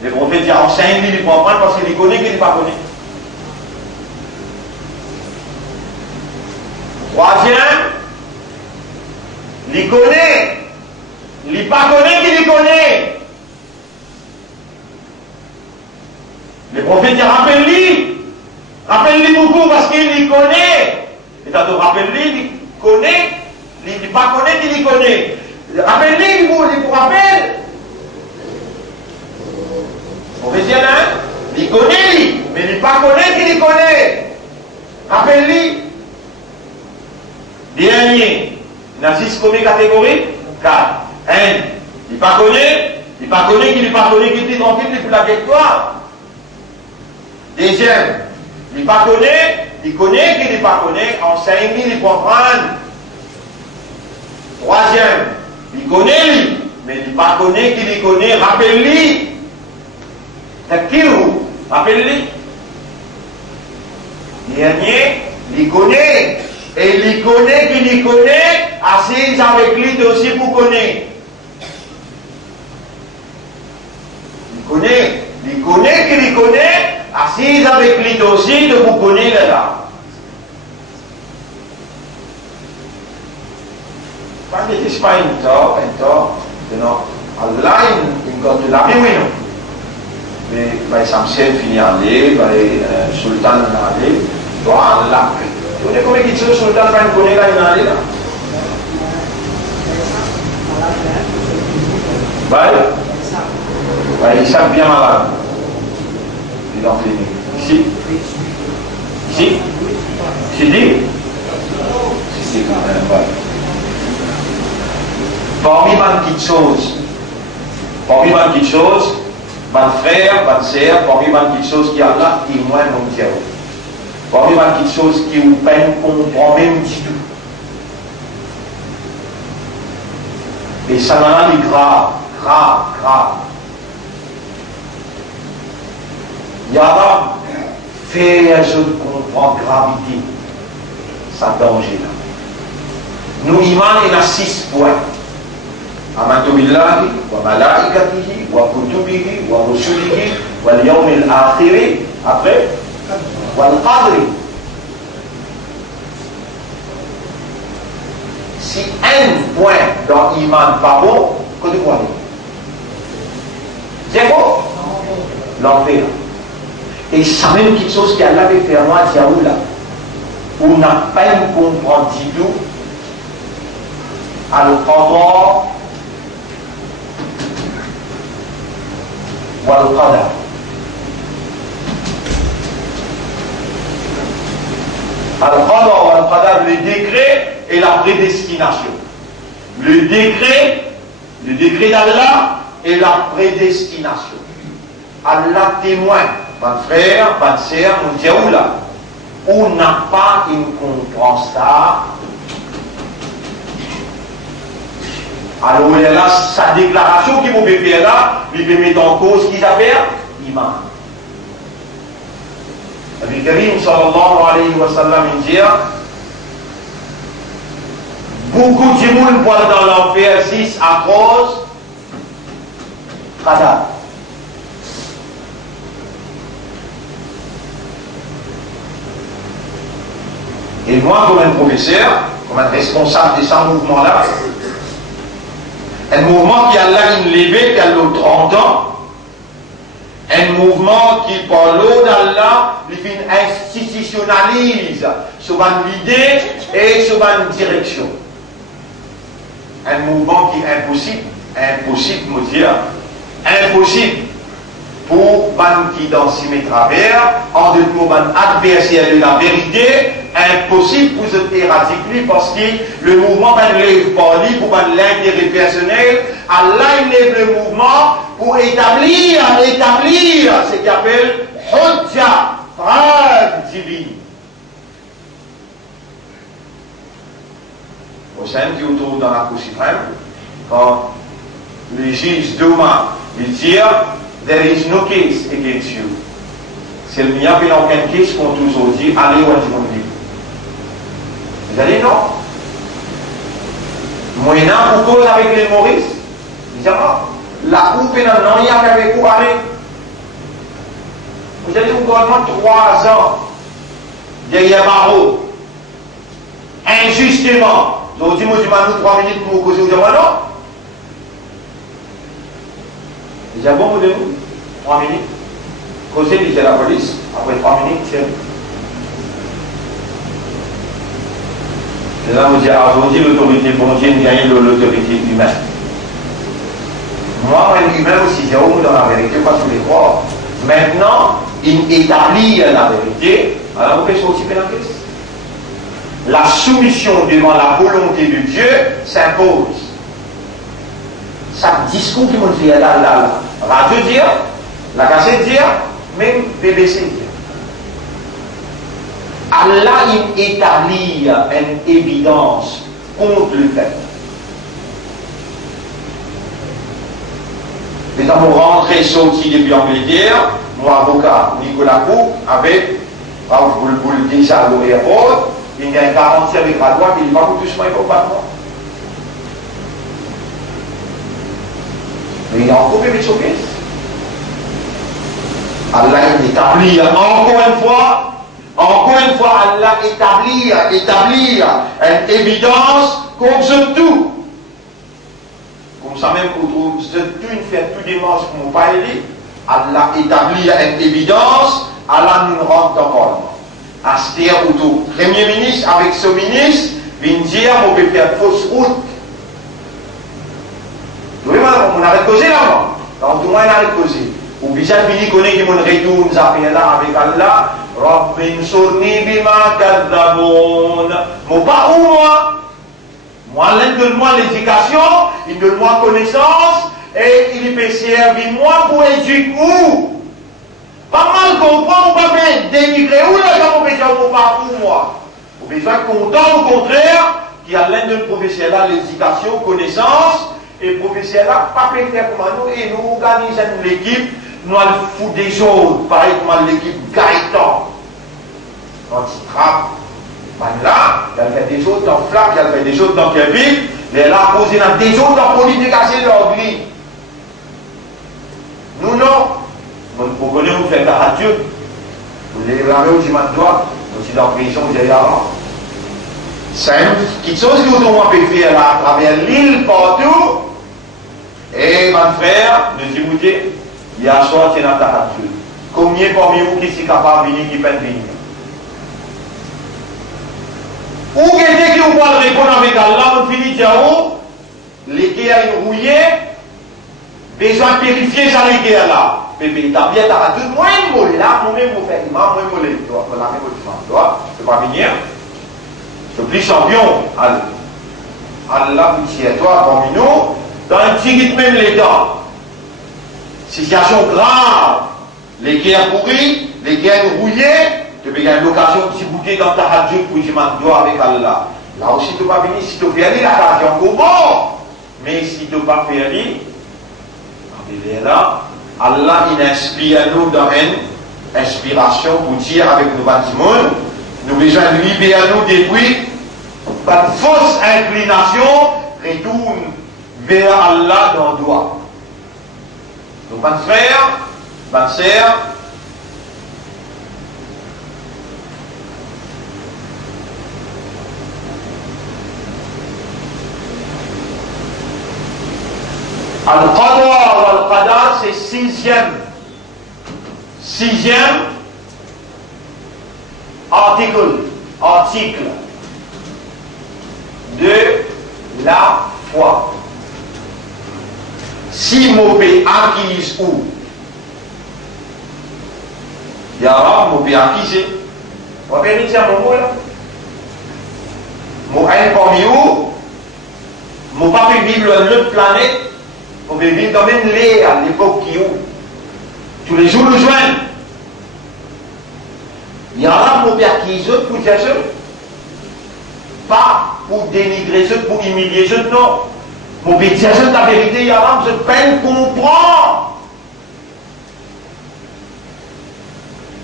Les prophètes disent enseigne, il ne comprend pas parce qu'il connaît qu'il n'est pas connu. Troisième, il connaît. Il n'est pas connu qu'il connaît. Les prophètes disent rappelle-lui beaucoup parce qu'il connaît. Et tantôt rappelle-lui, il connaît. Il n'est pas connu qu'il connaît. Rappelle-lui, il vous rappelle. On veut dire, hein? Il connaît, lui, mais il n'est pas connu qu'il connaît. Rappelle-lui. Dernier. Il y a 6 catégories. 4. 1. Il n'est pas connu. Il n'est pas connu qu'il n'est pas connu qu'il est tranquille, il est pour la victoire. Deuxième. Il n'est pas connu. Il connaît qu'il n'est pas connu. Enseigne-lui, il comprend. Troisième. Il connaît, lui, mais il n'est pas connu qu'il connaît. Rappelle-lui. Takirou, rappelle-lui. Dernier, il connaît. Et il connaît qu'il connaît, assise avec lui aussi pour connaître. Il connaît qu'il connaît, assise avec lui aussi de vous connaître là. Pas de pas un tort, non. Allah, il compte la vie, oui, non. Mais by Samson finit à aller, by Sultan à aller, doit Allah. Vous savez combien de choses Sultan va nous connaître là, il a aller là? Il s'est bien malade. Il en finit. Ici? Ici? Ici dit? Ici, parmi les petites choses, mon frère, ma sœur, parmi les petites choses qui a là, qui est moins mondial. Parmi les petites choses qui vous peine comprend même du tout. Et ça n'en a des grave. Il y a fait je comprends gravité, ça danger là. Nous, Iman, il a 6 points. amantu billahi wa malaikatihi wa kutubihi wa rusulihi wal yawmil akhir, après wal qadri. Si un point dans l'iman pas bon, que tu crois? C'est bon? L'enfer. Et ça même quelque chose qui a l'avait fait moi, c'est là. On n'a pas une compréhension du tout. Al-Qadar wal-Qadar. Al-Qadar wal-Qadar, le décret et la prédestination. Le décret d'Allah et la prédestination. Allah témoin, mon frère, ma sœur, mon Dieu là. On n'a pas une compréhension. Alors il y a là sa déclaration qui vous fait faire là, il peut mettre en cause qui s'appelle l'imam. Nabi Karim sallallahu alayhi wa sallam dit beaucoup de gens pour aller dans l'enfer 6 à cause qadar. Et moi, comme un professeur, comme un responsable de ce mouvement-là, un mouvement qui a là une levée, qui a 30 ans, un mouvement qui, par l'eau d'Allah, institutionnalise sur une idée et sur une direction. Un mouvement qui est impossible, me dire, impossible pour ban qui dans mes travers, en deux mots, ban adversaire de la vérité, impossible pour se éradiquer parce que le mouvement ne lève pas lui pour l'intérêt personnel. Allah lève le mouvement pour établir ce qu'il appelle Hujja, preuve divine. Au sein du autour dans la Cour suprême, quand le juge Douma il dit there is no case against you. C'est le mien qui n'a aucun case qu'on toujours dit allez où est-ce qu'on dit. Vous allez non. Moyennant pour cause avec les Maurice, vous allez la coupe est non, il y a avec vous allez. Vous allez au gouvernement 3 ans derrière barreau. Injustement. Donc dis-moi, tu m'as nous 3 minutes pour vous causer au diamant, non? Déjà bon, vous devez 3 minutes. Causer, disait la police. Après 3 minutes, c'est. Et là, vous dites, aujourd'hui, l'autorité bon Dieu gagne l'autorité humaine. Moi, un humain aussi, j'ai au dans la vérité, pas tous les croire. Maintenant, il établit la vérité, alors vous faites aussi pénaliser. La soumission devant la volonté de Dieu s'impose. Chaque discours qui m'ont fait là, radio dire, la cassette dire, même BBC dire. Allah il établit une évidence contre le fait. Mais quand vous rentrez sorti depuis Angleterre, mon avocat Nicolas Cook avec vous le dites ça à l'aéroport, il y a une garantie avec la loi, mais il va vous toucher pas pas moi. Mais il y a encore des choses. Allah il établit encore une fois, Allah établit une évidence contre tout. Comme ça même, vous trouvez tout une fait tout dimanche pour ne pas aider. Allah établit une évidence, Allah nous rend encore. Astir ou tout. Premier ministre avec ce ministre, vient dire, on peut faire fausse route. Vous voyez, on arrête de causer là, donc tout le monde arrête de causer. Ou bien, il connaît qu'il me retourne, nous appelle là avec Allah. Rabbin surni bima kaddaboun. Mon pas où moi, il donne-moi l'éducation, il donne-moi connaissance, et il peut servir moi pour éduquer où. Pas mal comprendre, on va bien dénigrer où là, on peut dire mon pas où moi. On peut être content, au contraire, qu'il y a l'un de professeur là, l'éducation, connaissance, et professeur là, pas faire comme nous, et nous organisons l'équipe. Nous allons foutre des choses, pareil comme l'équipe Gaëtan. Quand il frappe, là, il fait des choses dans Flac, il fait des choses dans Kevin, Les là posés dans des autres dans politique casser leur grille. Nous non. Vous connaissez, vous faites la radio. Vous les ramez au dimanche droit. Vous êtes en prison, vous allez avant. C'est une chose que vous avez fait là, à travers l'île partout. Et mon frère, nous dit, il y a sorti dans ta radio. Combien parmi vous qui sont capables de venir, qui peuvent venir? Ou quelqu'un qui vous parle répondre avec Allah, on finit de dire, les guerres sont rouillées, besoin de vérifier ça les guerres là. Mais t'as bien, t'as tout, moi, je là, moi-même, je fais imam, moi, je l'ai, toi, la même chose, toi, je ne peux pas venir. Je suis plus champion, Allah, pitié, toi, parmi nous, dans un petit rythme même les dents. Situation grave, les guerres pourries, les guerres rouillées, tu peux gagner l'occasion de se bouter dans ta radio pour dire doigt avec Allah. Là aussi, tu ne peux pas venir, si tu fais aller, la radio encore bon. Mais si tu ne peux pas faire aller, là, Allah il inspire nous dans une inspiration pour dire avec nos bâtiments, nous besoin de libérer nous depuis par fausse inclination, retourne vers Allah dans le doigt. Donc, bonne frère, bonne sœur, Al-Qadar wal-Qadar, c'est sixième article de la foi. Si mon pays acquise où? Il y a mon pays acquise. On va vérifier mon mot là. Mon un parmi où? Mon pas pu vivre sur une autre planète. On peut vivre dans même l'air à l'époque qui où tous les jours nous joignent. Il y a un père qui est pour dire ça. Pas pour dénigrer ça, pour humilier ça, non. Mon père dire ça, la vérité, il y a un je peine comprendre.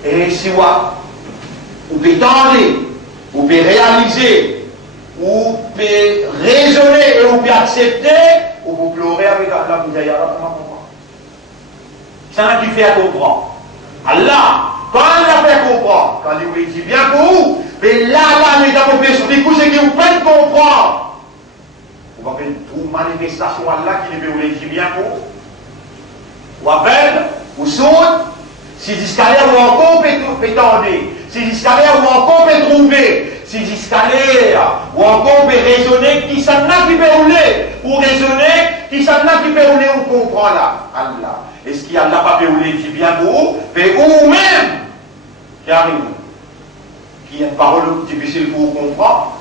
Et si vous pouvez tendre, vous pouvez réaliser, vous pouvez raisonner et vous pouvez accepter. Ou vous pleurez avec Allah, vous dites, Allah, comment comprendre? C'est un qui fait comprendre. Allah, quand il a fait comprendre, quand il vous dit bien pour vous, mais là, mais dans vos péchés, du coup, c'est que vous pouvez comprendre. Vous avez une manifestation Allah qui vous dit bien pour vous. Ou appelle, ou saute, si l'escalier ou encore peut tendre, si l'escalier ou encore peut trouver, si l'escalier ou encore peut raisonner, qui s'en a qui peut rouler, ou raisonner, qui s'en a qui peut rouler, ou comprendre là, Allah. Est-ce qu'il y a Allah pas peut rouler qui vient pour vous, mais vous-même, qui arrive, qui a une parole difficile pour vous comprendre,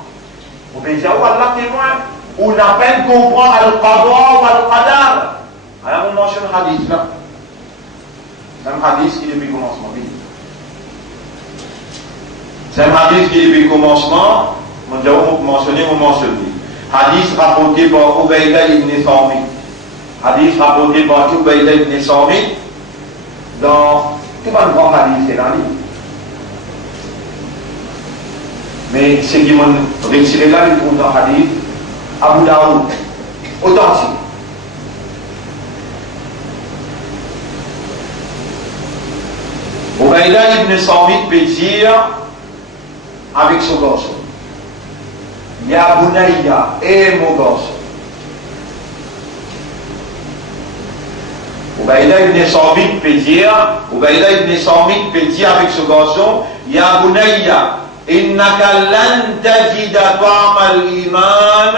vous pouvez dire, oh Allah témoin, ou n'a peine comprendre Al-Qadar ou Al-Qadar. Alors on mentionne le hadith là. C'est un hadith qui est depuis le commencement. C'est un hadith qui est depuis le commencement. Mon Dieu, vous mentionnez, vous mentionnez. Hadith rapporté par Ubayda ibn Samit. Hadith rapporté par Ubayda ibn Samit. Dans tout un grand hadith, c'est dans le livre. Mais ce qui m'ont retiré là, ils trouvent dans le hadith Abu Daoud, authentique. Ubayda ibn Samit peut dire avec son garçon, Ya Bunayya, et mon garçon. Ubayda ibn Samit peut dire avec son garçon, Ya Bunayya, innaka lan tajida ta'mal iman.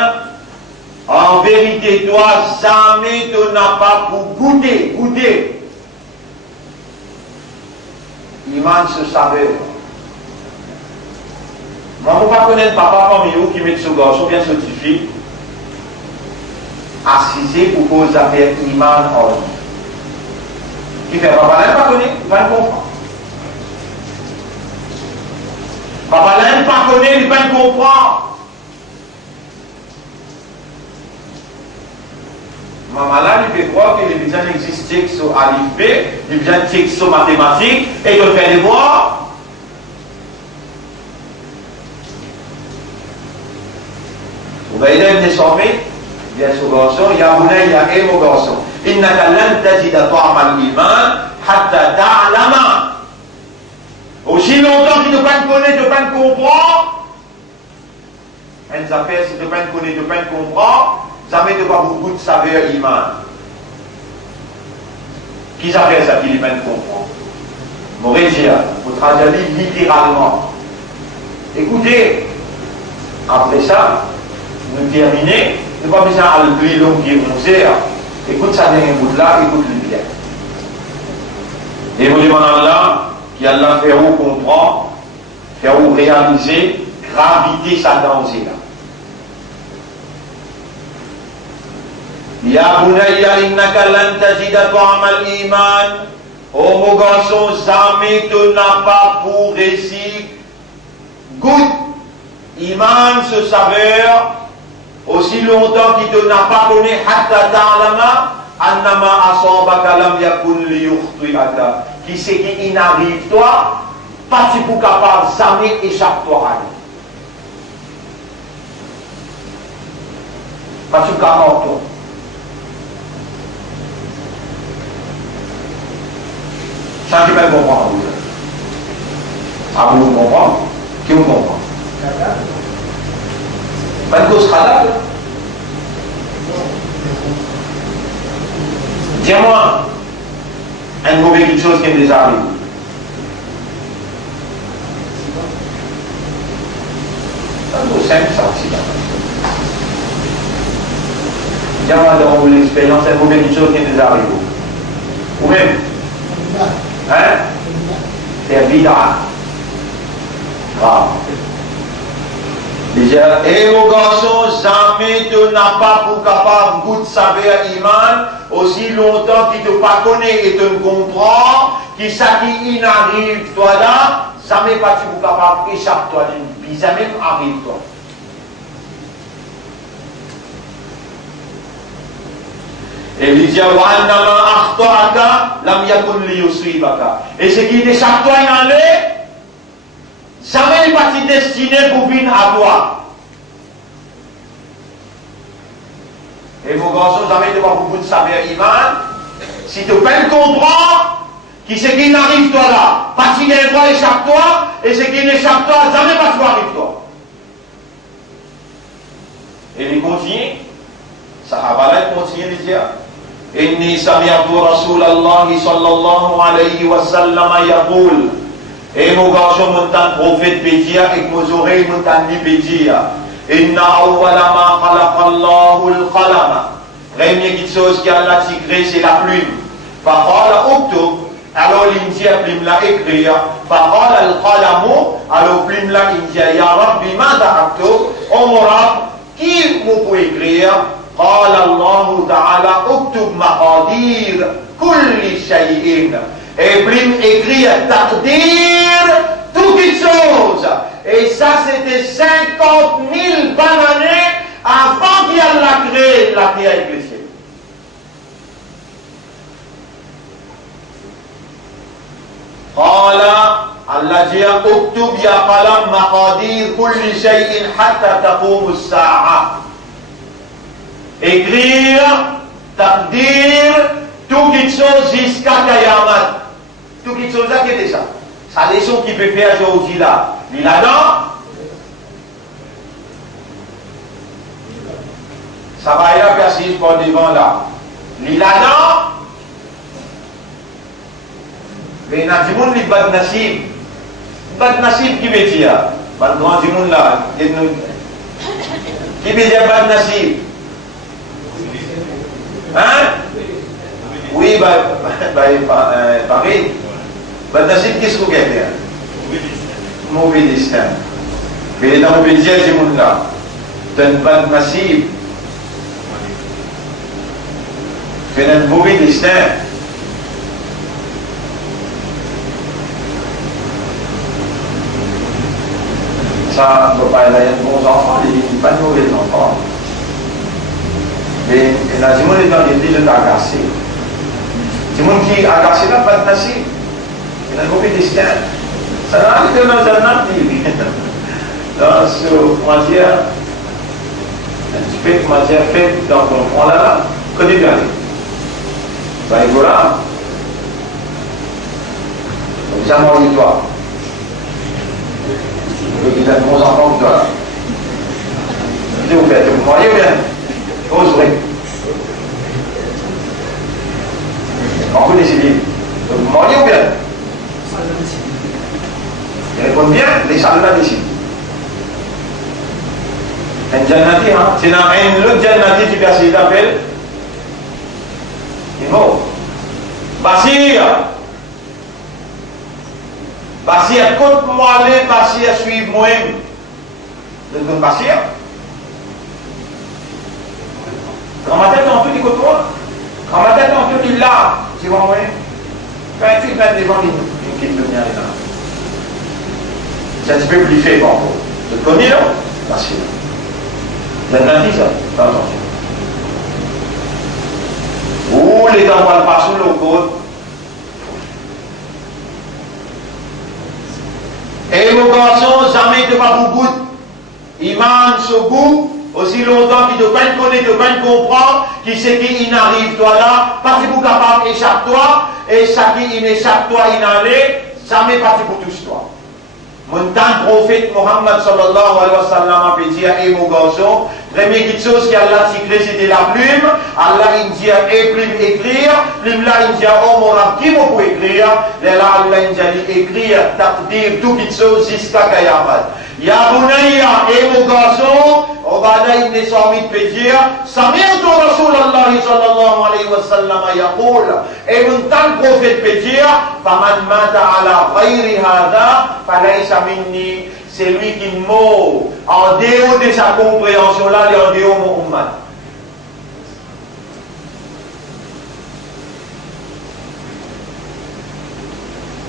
En vérité, toi, jamais tu n'as pas pour goûter. L'iman se saveur. Moi, je ne pas connaître papa parmi vous qui met ce garçon bien certifié, assisé pour cause d'affaires iman en lui. Qui fait papa là, pas connaître, il va le comprendre. Papa là, pas connaître, il va le comprendre. Maman là, il fait croire qu'il y a besoin d'exister sur Alif B, il y a besoin de texte sur mathématiques, et il fait des devoirs. Ubayda ibn Samit, dit à ce garçon, Ya bunayya, mon garçon, innaka lan tajida ta'amal iman hatta ta'lama. Aussi longtemps qu'il ne pas te connaît, de pas te comprend, une affaire, si tu ne pas te connaît, de pas te comprend, jamais de pas beaucoup de saveur iman. Qui a fait ça qui ne pas te comprend? Morégia, vous traduisez littéralement. Écoutez, après ça, nous terminons, nous ne pas besoin à le plus long qui est monté. Écoute ça dernier bout là, écoute-le bien. Et vous demandez là, qui Allah fait où comprendre, fait où réaliser, gravité sa danger là. Ya bunayya innaka lan tajida ta'amal iman. Oh mon garçon, jamais tu n'as pas pour réussir. Goûte, iman se saveur, aussi longtemps qu'il ne n'a pas connu hatta ta'lama annama asabaka lam yakun liyukhti'aka. Qui c'est qui n'arrive toi, pas si pour capable jamais échappe-toi à lui. Pas si capable toi. Ça qui peut comprendre. Ah vous comprenez? Qui vous comprend? Pas de cause radale. Dis-moi, une mauvaise quelque chose qui est déjà arrivé. C'est un peu simple ça aussi. Dis-moi dans l'expérience, une mauvaise quelque chose qui est déjà arrivé. Ou même, hein? C'est bid'a. Grave. Déjà, et mon garçon, jamais tu n'as pas pour capable de savoir iman, aussi longtemps qu'il ne te pas connaît et te comprend, qui ça qui n'arrive toi là, jamais pas tu pour capable d'échapper toi, puis jamais arrive toi. Et il dit, et ce qui échappe toi, il en est, jamais il va te destiner pour venir à toi. Et mon garçon, jamais il ne va pas beaucoup de savoir iman. Si tu peux comprendre, qui ce qui n'arrive toi là, parce qu'il y a un droit échappe toi, et ce qui n'échappe toi, jamais pas tu arrive toi. Et il continue, Sahaba là, il continue de dire, Inni sami'tu Rasulallah sallallahu alayhi wa sallam yaqul. Et mon garçon m'entend prophète pédia et que mes oreilles m'entendent pédia. Inna awwala ma khalaqa Allahu al-qalama. Première chose qu'Allah a créé, c'est la plume. Faqala uktub. Alors l'India plume l'a écrit. Faqala al-qalamu. Alors plume l'a India. Ya Rabbi mada aktub. Oh mon Rabb, qui vous peut écrire? قال الله تعالى اكتب مقادير كل شيء. Et plume écrit taqdir toutes choses. Et ça c'était 50 000 bonnes années avant qu'Allah crée la terre et le ciel. قال الله dit اكتب يا قلم مقادير كل شيء حتى تقوم الساعة. Écrire, taqdir, toutes les choses jusqu'à Kayamat. Toutes les choses là qui est déjà. Ça leçon qui peut faire aujourd'hui là. Il a là. Ça va y aller assis pour devant là. Il a là. Mais il y a du monde qui bat nasib. Bat nasib qui veut dire. Bat grand du monde là. Qui veut dire bat nasib? Hein? Oui, pareil. Nasib, qu'est-ce que vous voulez dire? Mauvais destin. Mais dans le mauvais destin, c'est mon là. C'est un bad nasib. C'est un mauvais destin. Ça ne peut pas être un bon enfant, il n'est pas de mauvais enfant. Mais il y a des gens qui sont agacés. Des gens qui sont agacés là, pas de nasib. Il y a un mauvais destin. Ça n'a rien que dans un natif. Dans ce, on va dire, Tu fais comment dire, fait dans ton front là, que tu viens. Ça va là. Donc, ça m'a dit toi. Il a de bons enfants que toi. Qu'est-ce que vous faites? Vous voyez bien? Oserez. En vous décidez. Vous voyez ou bien? Ils répondent bien, les salles décident. Un Jannati, hein? C'est dans un autre Jannati qui personne d'appel. Il est mort. Basir. Basir, quand moi aller, Basir suivre moi. Le don Basir. Quand ma tête en tout, écoute moi. Quand ma tête en tout, il l'a. C'est bon, oui. Quand tu fais des gens, ils quittent le mien, là. C'est un petit peu plus fait, bon. Tu te connais, non? Basir. Vous avez dit ça? Fais attention. Ou les gens ne pas sous le code. Et mon garçon, jamais de pas beaucoup. Il mange ce goût, aussi longtemps qu'il ne peut pas connaître, ne peut pas comprendre, qui sait qu'il n'arrive toi là, parce que vous capable d'échapper toi, et ça qui n'échappe toi, il en est, jamais parti pour tous toi. Mon tant prophète Mohammed sallallahu alayhi wa sallam a dit à mon garçon, première chose qu'Allah s'y crée, c'était la plume. Allah il dit plume écrire, plume là il dit oh mon rab qui m'a pour écrire, là Allah il dit écrire, taqdir, tout quelque chose jusqu'à Kayamat. Ya Bunayya, et mon garçon, Obada ibn Samit peut dire, Sami'tu Rasulallah sallallahu alayhi wa sallam yaqul, et mon tant prophète peut dire, Faman mata ala ghayri hadha, falaysa minni, c'est lui qui meurt en dehors de sa compréhension là, et en dehors de mon ummat.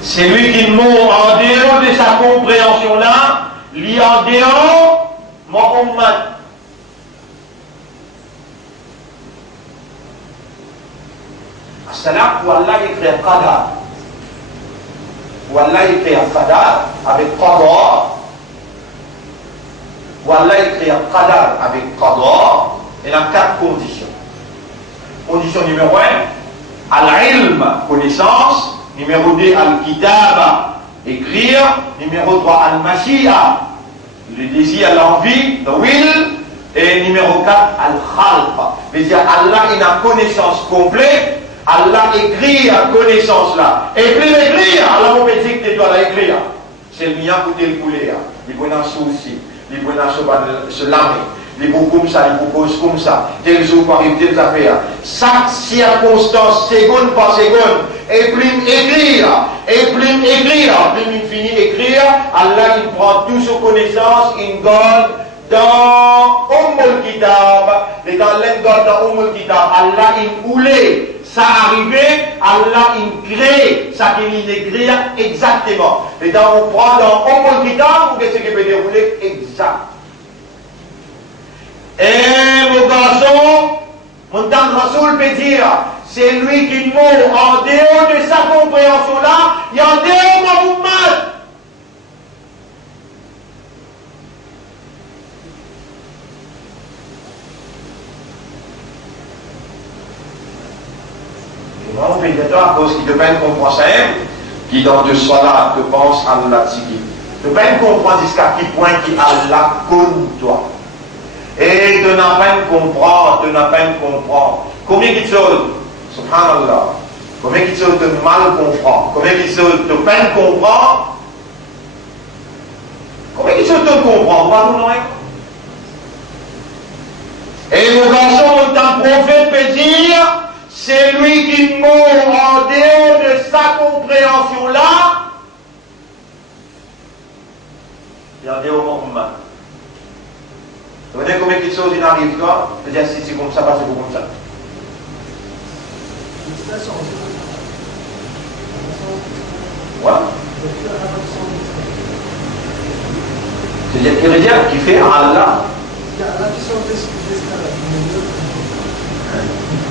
C'est lui qui meurt en dehors de sa compréhension là, li en dehors mon ummat. Cela pour Allah écrit qadar. Pour Allah écrit qadar avec qadar. Pour Allah écrit qadar avec qadar. Il a 4 conditions. Condition numéro 1, al-ilm, connaissance. Numéro 2, al-kitaba, écrire. Numéro 3, al-mashi'a, le désir, l'envie, the will. Et numéro 4, al-khalq. C'est-à-dire Allah il a connaissance complète. Allah écrit à connaissance là. Et puis l'écrire, Allah vous dit que tu dois l'écrire. C'est le mien pour te le couler. Il peut en souci, il peut en se lamer. Les mots comme ça, les mots comme ça, tel jour par une telle affaire. Chaque circonstance, seconde par seconde, et plume écrire, et plume écrire, plume infini écrire, Allah il prend tout sur connaissance, il garde dans Kitab, et dans l'engard dans Kitab, Allah il voulait, ça arrivait, Allah il crée, ça qu'il écrit exactement. Et dans on prend dans Kitab, qu'est-ce qui peut dérouler exact. Et mon garçon, mon tant Rasoul peut dire, c'est lui qui meurt en dehors de sa compréhension là, et en dehors de mon mal. Non, mais il y a à cause qui ne peut pas comprendre ça, qui dans de cela te pense à la tigui. Ne peut pas comprendre jusqu'à quel point qui Allah compte toi. Et tu n'as pas à comprendre, tu n'as pas à comprendre. Combien de choses, subhanallah, combien de choses tu mal comprends, combien de choses tu pas comprendre, combien de choses tu comprends, pas nous non. Et mon garçon, mon temps prophète peut dire, c'est lui qui meurt en dehors de sa compréhension là, et en dehors de mon humain. Vous voyez combien de choses il arrive toi? Je veux dire, si c'est comme ça, pas c'est comme ça. Voilà. C'est-à-dire qu'il veut dire qu'il fait Allah.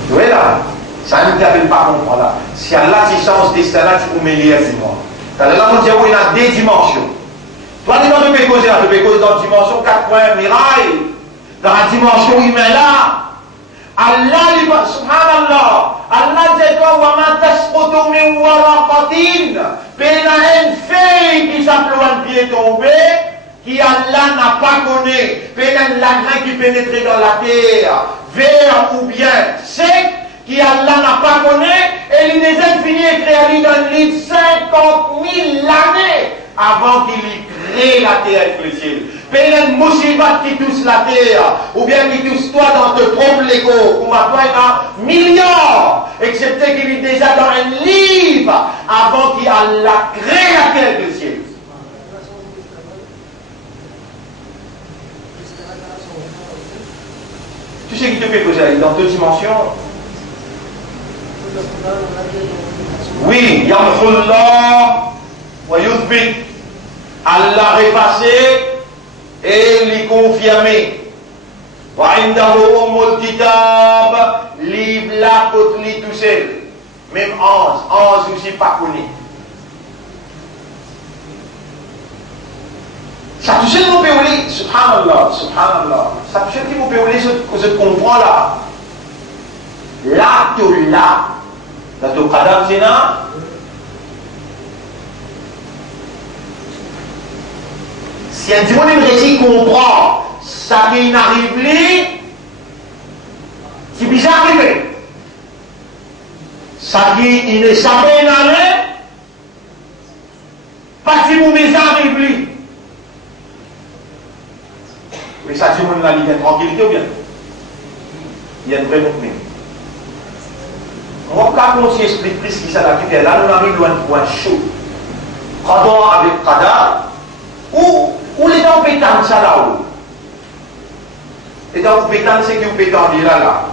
Vous voyez là? Ça ne t'appelle pas comprendre là. Si Allah s'y change destin là, tu peux mêler à ces mois. Car là, on dit qu'il y a des dimensions. Toi, tu peux causer là, tu peux causer dans une dimension 4 points, miraille. dans la dimension humaine là, Allah dit, subhanallah, Allah dit quoi, wa ma tasqutu min waraqatin, pena une feuille qui s'appelle un pied tombé, qui Allah n'a pas connu, pena un lagrin qui pénétrait dans la terre, vert ou bien sec, qui Allah n'a pas connu, et il les a fini écrit dans le livre 50 000 années avant qu'il y crée la terre et le ciel. Pena une musibat qui touche la terre, ou bien qui touche toi dans tes propres légos, ou ma toi il a millions, excepté qu'il est déjà dans un livre avant qu'il Allah crée la terre et le ciel. Tu sais qui te fait poser dans deux dimensions? Oui, Yamkhullah wa yuthbit. Allah repassé et l'y confirmé. Wa indahu ummul kitab, livre la côte li tout seul. Même 11 aussi pas connu. Ça touche le mot péolé, subhanallah, subhanallah. Ça touche le mot péolé, je comprends là. Là, tu là. Là, tu qadam sina. Si un dimanche réussit comprend ça qui n'arrive pas, c'est bizarre arrivé. Ça qui ne savait pas, pas si vous m'avez arrivé. Mais ça dit, on a une tranquillité ou bien? Il y a une vraie mouvement. On va quand on s'explique plus ce qui s'est là, là, on arrive loin de point chaud. Qadar avec Qadar, ou les gens pétants, ça là-haut. Les gens pétants, c'est que vous pétants, là.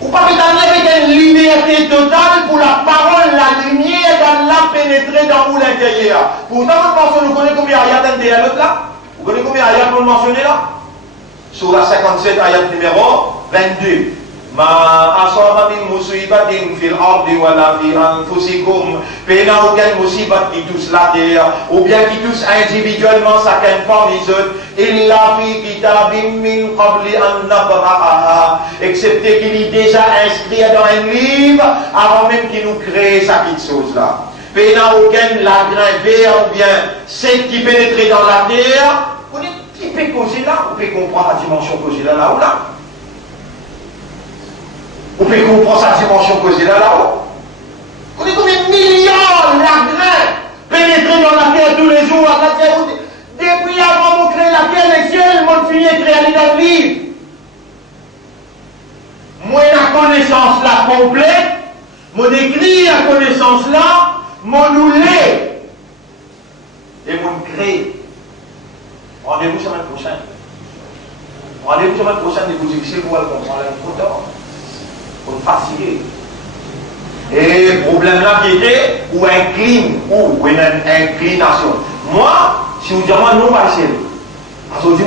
Ou pas pétants avec une liberté totale pour la parole, la lumière d'Allah pénétrer dans vous l'intérieur. Pourtant, nous connaissons combien il y a l'autre là? Vous connaissez combien d'ayats qu'on mentionne là? Sur la 57, ayat numéro 22. Ma asaba min musibatin fil ardi wala fi anfusikum. Pena aucune musibat qui touche la terre, ou bien qui touche individuellement chacun parmi les autres, illa fi kitabim min qabli an nabra'aha. Excepté qu'il est déjà inscrit dans un livre avant même qu'il nous crée cette chose là. Pena aucun lagrin vert ou bien c'est qui pénétrait dans la terre. Vous dites, qui peut causer là? Vous pouvez comprendre la dimension causée là ou là? Vous pouvez comprendre sa dimension causée là-haut? Vous dites combien de millions de lagrins pénétrés dans la terre tous les jours à la terre? Depuis avant de créer la terre, les ciels m'ont fini de créer dans le livre. Moi, la connaissance là complète, mon écrit la connaissance là, mon oulé et mon crée. Rendez-vous semaine prochaine. Rendez-vous semaine prochaine, et vous difficile pour le comprendre trop tard. Pour fatiguer. Et le problème là qui était, ou incline, ou une inclination. Moi, si vous dites, moi, non, pas ici. Aujourd'hui,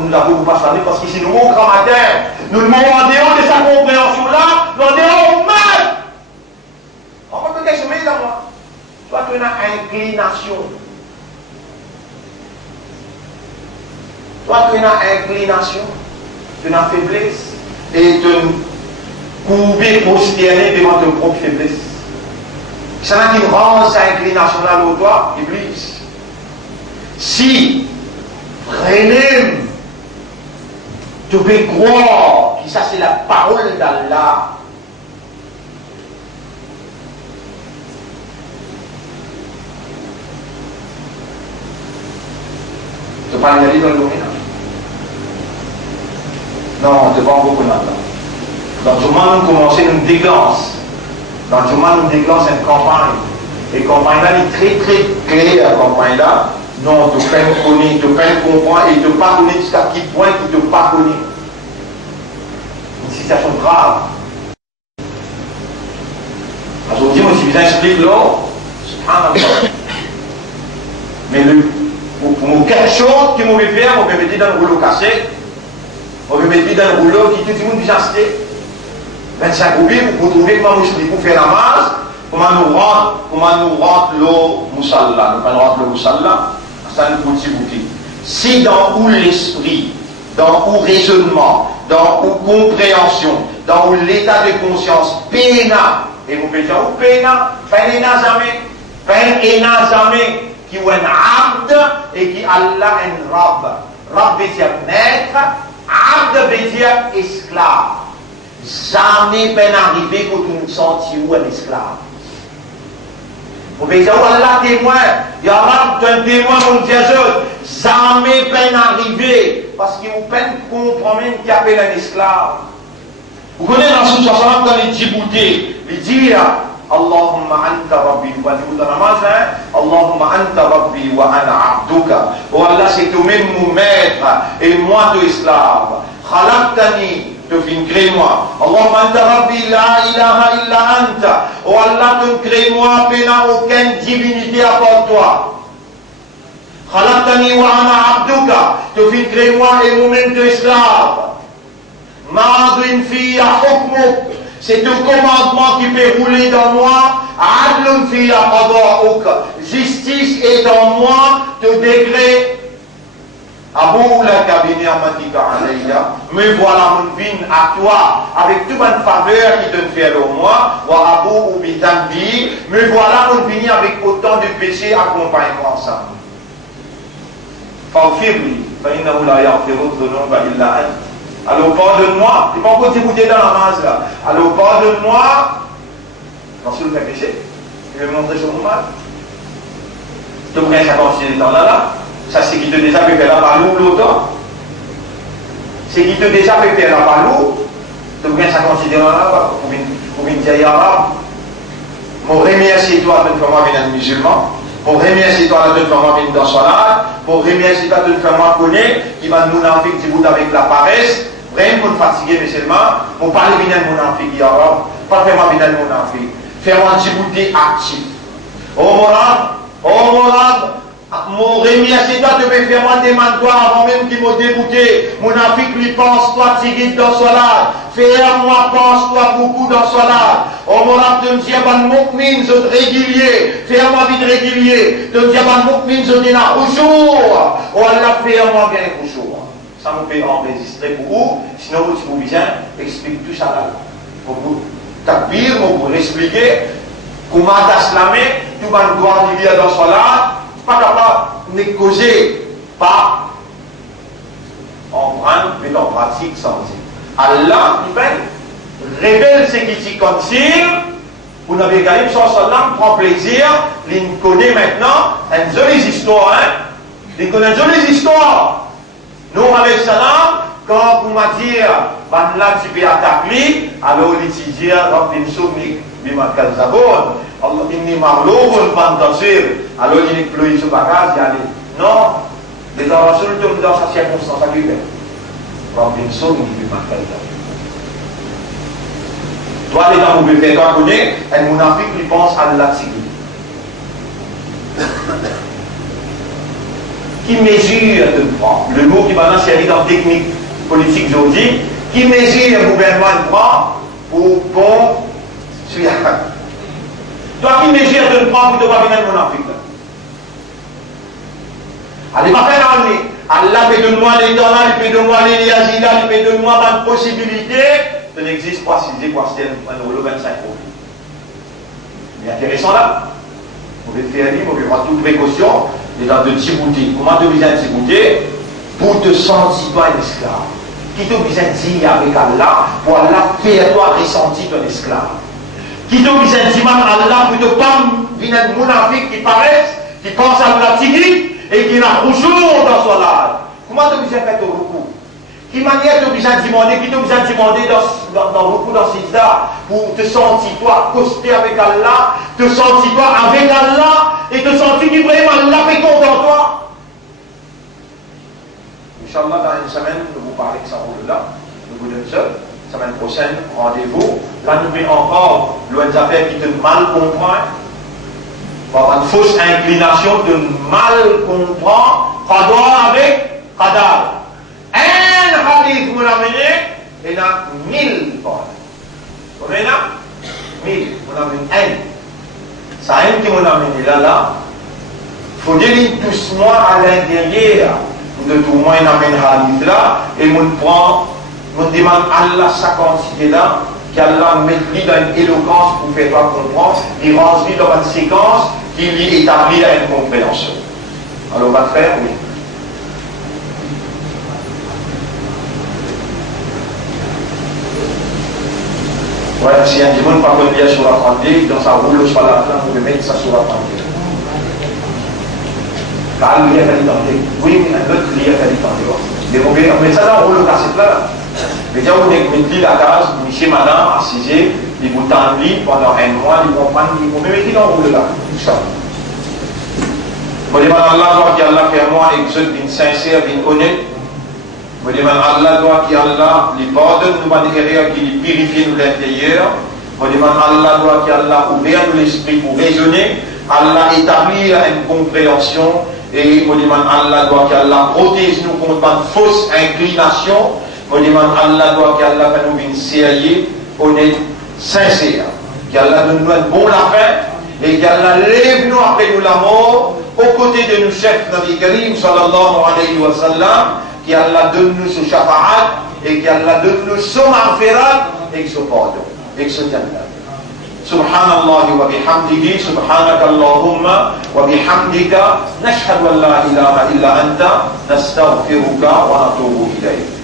nous n'avons pas parlé parce que si nous, au grand matin, nous demandons en dehors de sa compréhension là, nous en dehors au mal. On va peut-être se mettre dans moi. Soit tu as une inclination. Toi, tu as une inclination, tu as une faiblesse, et tu courber, prosterner devant ton propre faiblesse. Ça n'a qui rend sa inclination là au toi, Iblis. Si, vraiment, tu peux croire que ça c'est la parole d'Allah, tu peux pas y aller dans le domaine. Non, tu ne vas pas beaucoup maintenant. Dans tout le monde, on commence une déglance. Dans tout le monde, on déglance une campagne. Et campagne là, est très très claire, campagne là. Non, tu peux connaître, tu peux comprendre, et tu ne peux pas connaître jusqu'à quel point tu ne peux pas connaître. Une situation grave. Aujourd'hui, moi, si vous explique là, mais pour quelque chose que je vais faire, on va mettre dans le rouleau cassé, on va mettre dans le rouleau qui tout le monde déjà acheté. 25 roupies pour trouver comment nous pour faire la masse, comment nous rentre l'eau moussalla, nous rentre l'eau moussalla, ça nous petit bouquet. Si dans où l'esprit dans ou raisonnement, dans ou compréhension, dans ou l'état de conscience, pena, et vous pouvez dire, ou pena jamais, qui est un abd et qui Allah un rab. Rab veut dire maître, abd veut dire esclave. Jamais peine arrivé quand on sentit où un esclave. Vous pouvez dire, oh Allah témoin, ya Rab, tu es un témoin pour Dieu. Jamais peine arrivé, parce qu'il vous peine comprendre qu'il appelle un esclave. Vous connaissez dans Rasul sallam quand il dit bouté, il dit Allahumma anta rabbi, vous voyez dans la namaz, Allahumma anta rabbi wa ana abduka. Oh Allah, c'est toi-même mon maître et moi ton esclave. Khalaqtani, tu viens créer moi. Allahumma anta rabbi la ilaha illa anta. Oh Allah, tu crées moi, il n'y a aucune divinité à part toi. Khalaqtani wa ana abduka. Tu viens créer moi et moi-même ton esclave. Ma'adun fiya hukmuk. C'est un commandement qui peut rouler dans moi. Adlun fiya qada'uk. Justice est dans moi, te décret. Abou la kabini amatika alayya. Me voilà mon vin à toi, avec toute bonne faveur qui te fait au moi. Wa abou ou bitambi. Me voilà mon vin avec autant de péchés, accompagne-moi ensemble. Faghfirli, fa innahu la yaghfiru dhunuba illa ant. Alors pardonne-moi, il n'est pas encore écouté dans la masse là. Alors pardonne-moi, quand tu le fais péché, il vais me montrer sur mon mal. Tu me ça continue dans là. Ça c'est qui te déjà fait faire la balou l'autre. C'est qui te déjà fait faire la balou. Tu me ça continue dans là pour me dire ya Rab. Je remercie toi de faire moi venir un musulman. Pour remercier toi de faire moi venir dans son âge. Pour remercier toi de faire moi connaître. Qui va nous enfiler du bout avec la paresse. Vraiment pour me fatiguer, mais seulement, pour parler bien de mon enfant, ya Rab, pas faire moi bien de mon enfant. Faire-moi un petit bouté actif. Oh mon Rab, mon remercie toi de me faire moi demander toi avant même qu'il m'a débouté. Mon enfant lui pense toi, tigide dans son âge. Fais-moi pense toi beaucoup dans son âge. Oh mon Rab, de me dire, ban moukmin, je régulier. Fais-moi vite régulier. De me dire, ban moukmin, je dis la roujour. Oh Allah, fais-moi bien roujour. Ça nous fait enregistrer pour vous, sinon vous bien explique tout ça là. Pour vous takbir, pour vous expliquer comment t'aslamé, tout le monde doit vivre dans ce là, pas capable de causer, pas en prendre, mais en pratique sans dire. Allah, il révèle ce qui s'y continue, vous n'avez gagné sans cela, prend plaisir, il connaît maintenant une jolie histoire, il connaît une jolie histoire. Nous, avec salam, quand vous m'avez dit, là, tu peux attaquer, alors il dit, Rabbin Soumik, Bimakal Zabon, Allah, il n'y a pas de fantasir, alors il n'y a plus de bagage, il y a non, les Rasul tombent dans sa circonstance actuelle. Rabbin Soumik, Bimakal Zabon. Toi, les gens, vous pouvez faire, toi, connaître, un mounafik lui pense à la tigre. Qui mesure de prend, le mot qui maintenant s'est dans technique politique aujourd'hui, qui mesure le gouvernement de prend pour bon suivre. Toi qui mesure de prend pour ne pas venir mon Afrique. Allez, pas faire l'année. Allah peut donner-moi les dons, il peut donner-moi les yazida, il peut donner-moi une possibilité. Ça n'existe pas si c'est quoi, c'est un euro 25 euros. C'est intéressant là. Vous pouvez faire vous pouvez prendre toute précaution. Et dans de Djibouti, comment tu viens de Djibouti pour te sentir toi un esclave. Qui te vient de dire avec Allah pour Allah faire toi ressentir ton esclave. Qui te vient de dire Allah pour te pas venir un mounafik qui paraisse, qui pense à la tigri et qui n'a toujours dans son âge. Comment tu viens faire ton recours? Qui manière tu viens de demander, qui te vient de demander dans beaucoup dans ces là pour te sentir toi accosté avec Allah, te sentir toi avec Allah et te sentir que vraiment Allah fait content toi. Inch'Allah, dans une semaine, nous vous parler de ça là, nous vous donne ça. Semaine prochaine, rendez-vous. Là, nous mettons encore l'autre affaire qui te mal comprend. On va avoir une fausse inclination de mal comprendre. Qadar avec Qadar. Un hadith vous l'amenez, il y a 1000 paroles. Vous voyez là 1000, vous l'amenez un. Ça un qui vous l'amenez là, il faut dire doucement à l'intérieur. de tout moins amène hadith là, et mon prend, mon demande Allah sa quantité là, qu'Allah mette dans une éloquence pour faire toi comprendre, et range dans une séquence qui lui établit à une compréhension. Alors on va faire, oui. Ouais, si un démon pas bien sur la 30, dans sa roule sur la fin, vous pouvez mettre ça sur la 30. Car il y a fait tenter. Oui, mais un autre il y a fait tenter. Mais vous mettez ça dans le roule cassette là. Mais quand vous mettez la case, monsieur, madame, assisé, ils vous tendent pendant un mois, ils comprennent, ils vous mettez dans le roule là. Tout ça. Je demande à Allah qui Allah fait moi exode d'une sincère, d'une honnête. Je demande à Allah qui Allah les pardonne nous manière qui purifie nous l'intérieur. Je demande à Allah qui Allah ouvert nous l'esprit pour raisonner. Allah établit une compréhension. Et je demande à Allah qui Allah protège nous contre une fausse inclination. Je demande à Allah qui Allah fait nous une sérieux, honnête, sincère. Qu'Allah donne nous un bon lapin. Et qu'Allah lève nous après nous la mort. Aux côtés de nos chefs Nabi Karim sallallahu alayhi wa sallam, qui Allah donne nous ce shafa'at et qui Allah donne nous son maghfirat et ce pardon et ce jannah. Subhanallah wa bihamdihi, subhanaka Allahumma wa bihamdika, nashhadu an la ilaha illa anta, nastaghfiruka wa natubu ilayk.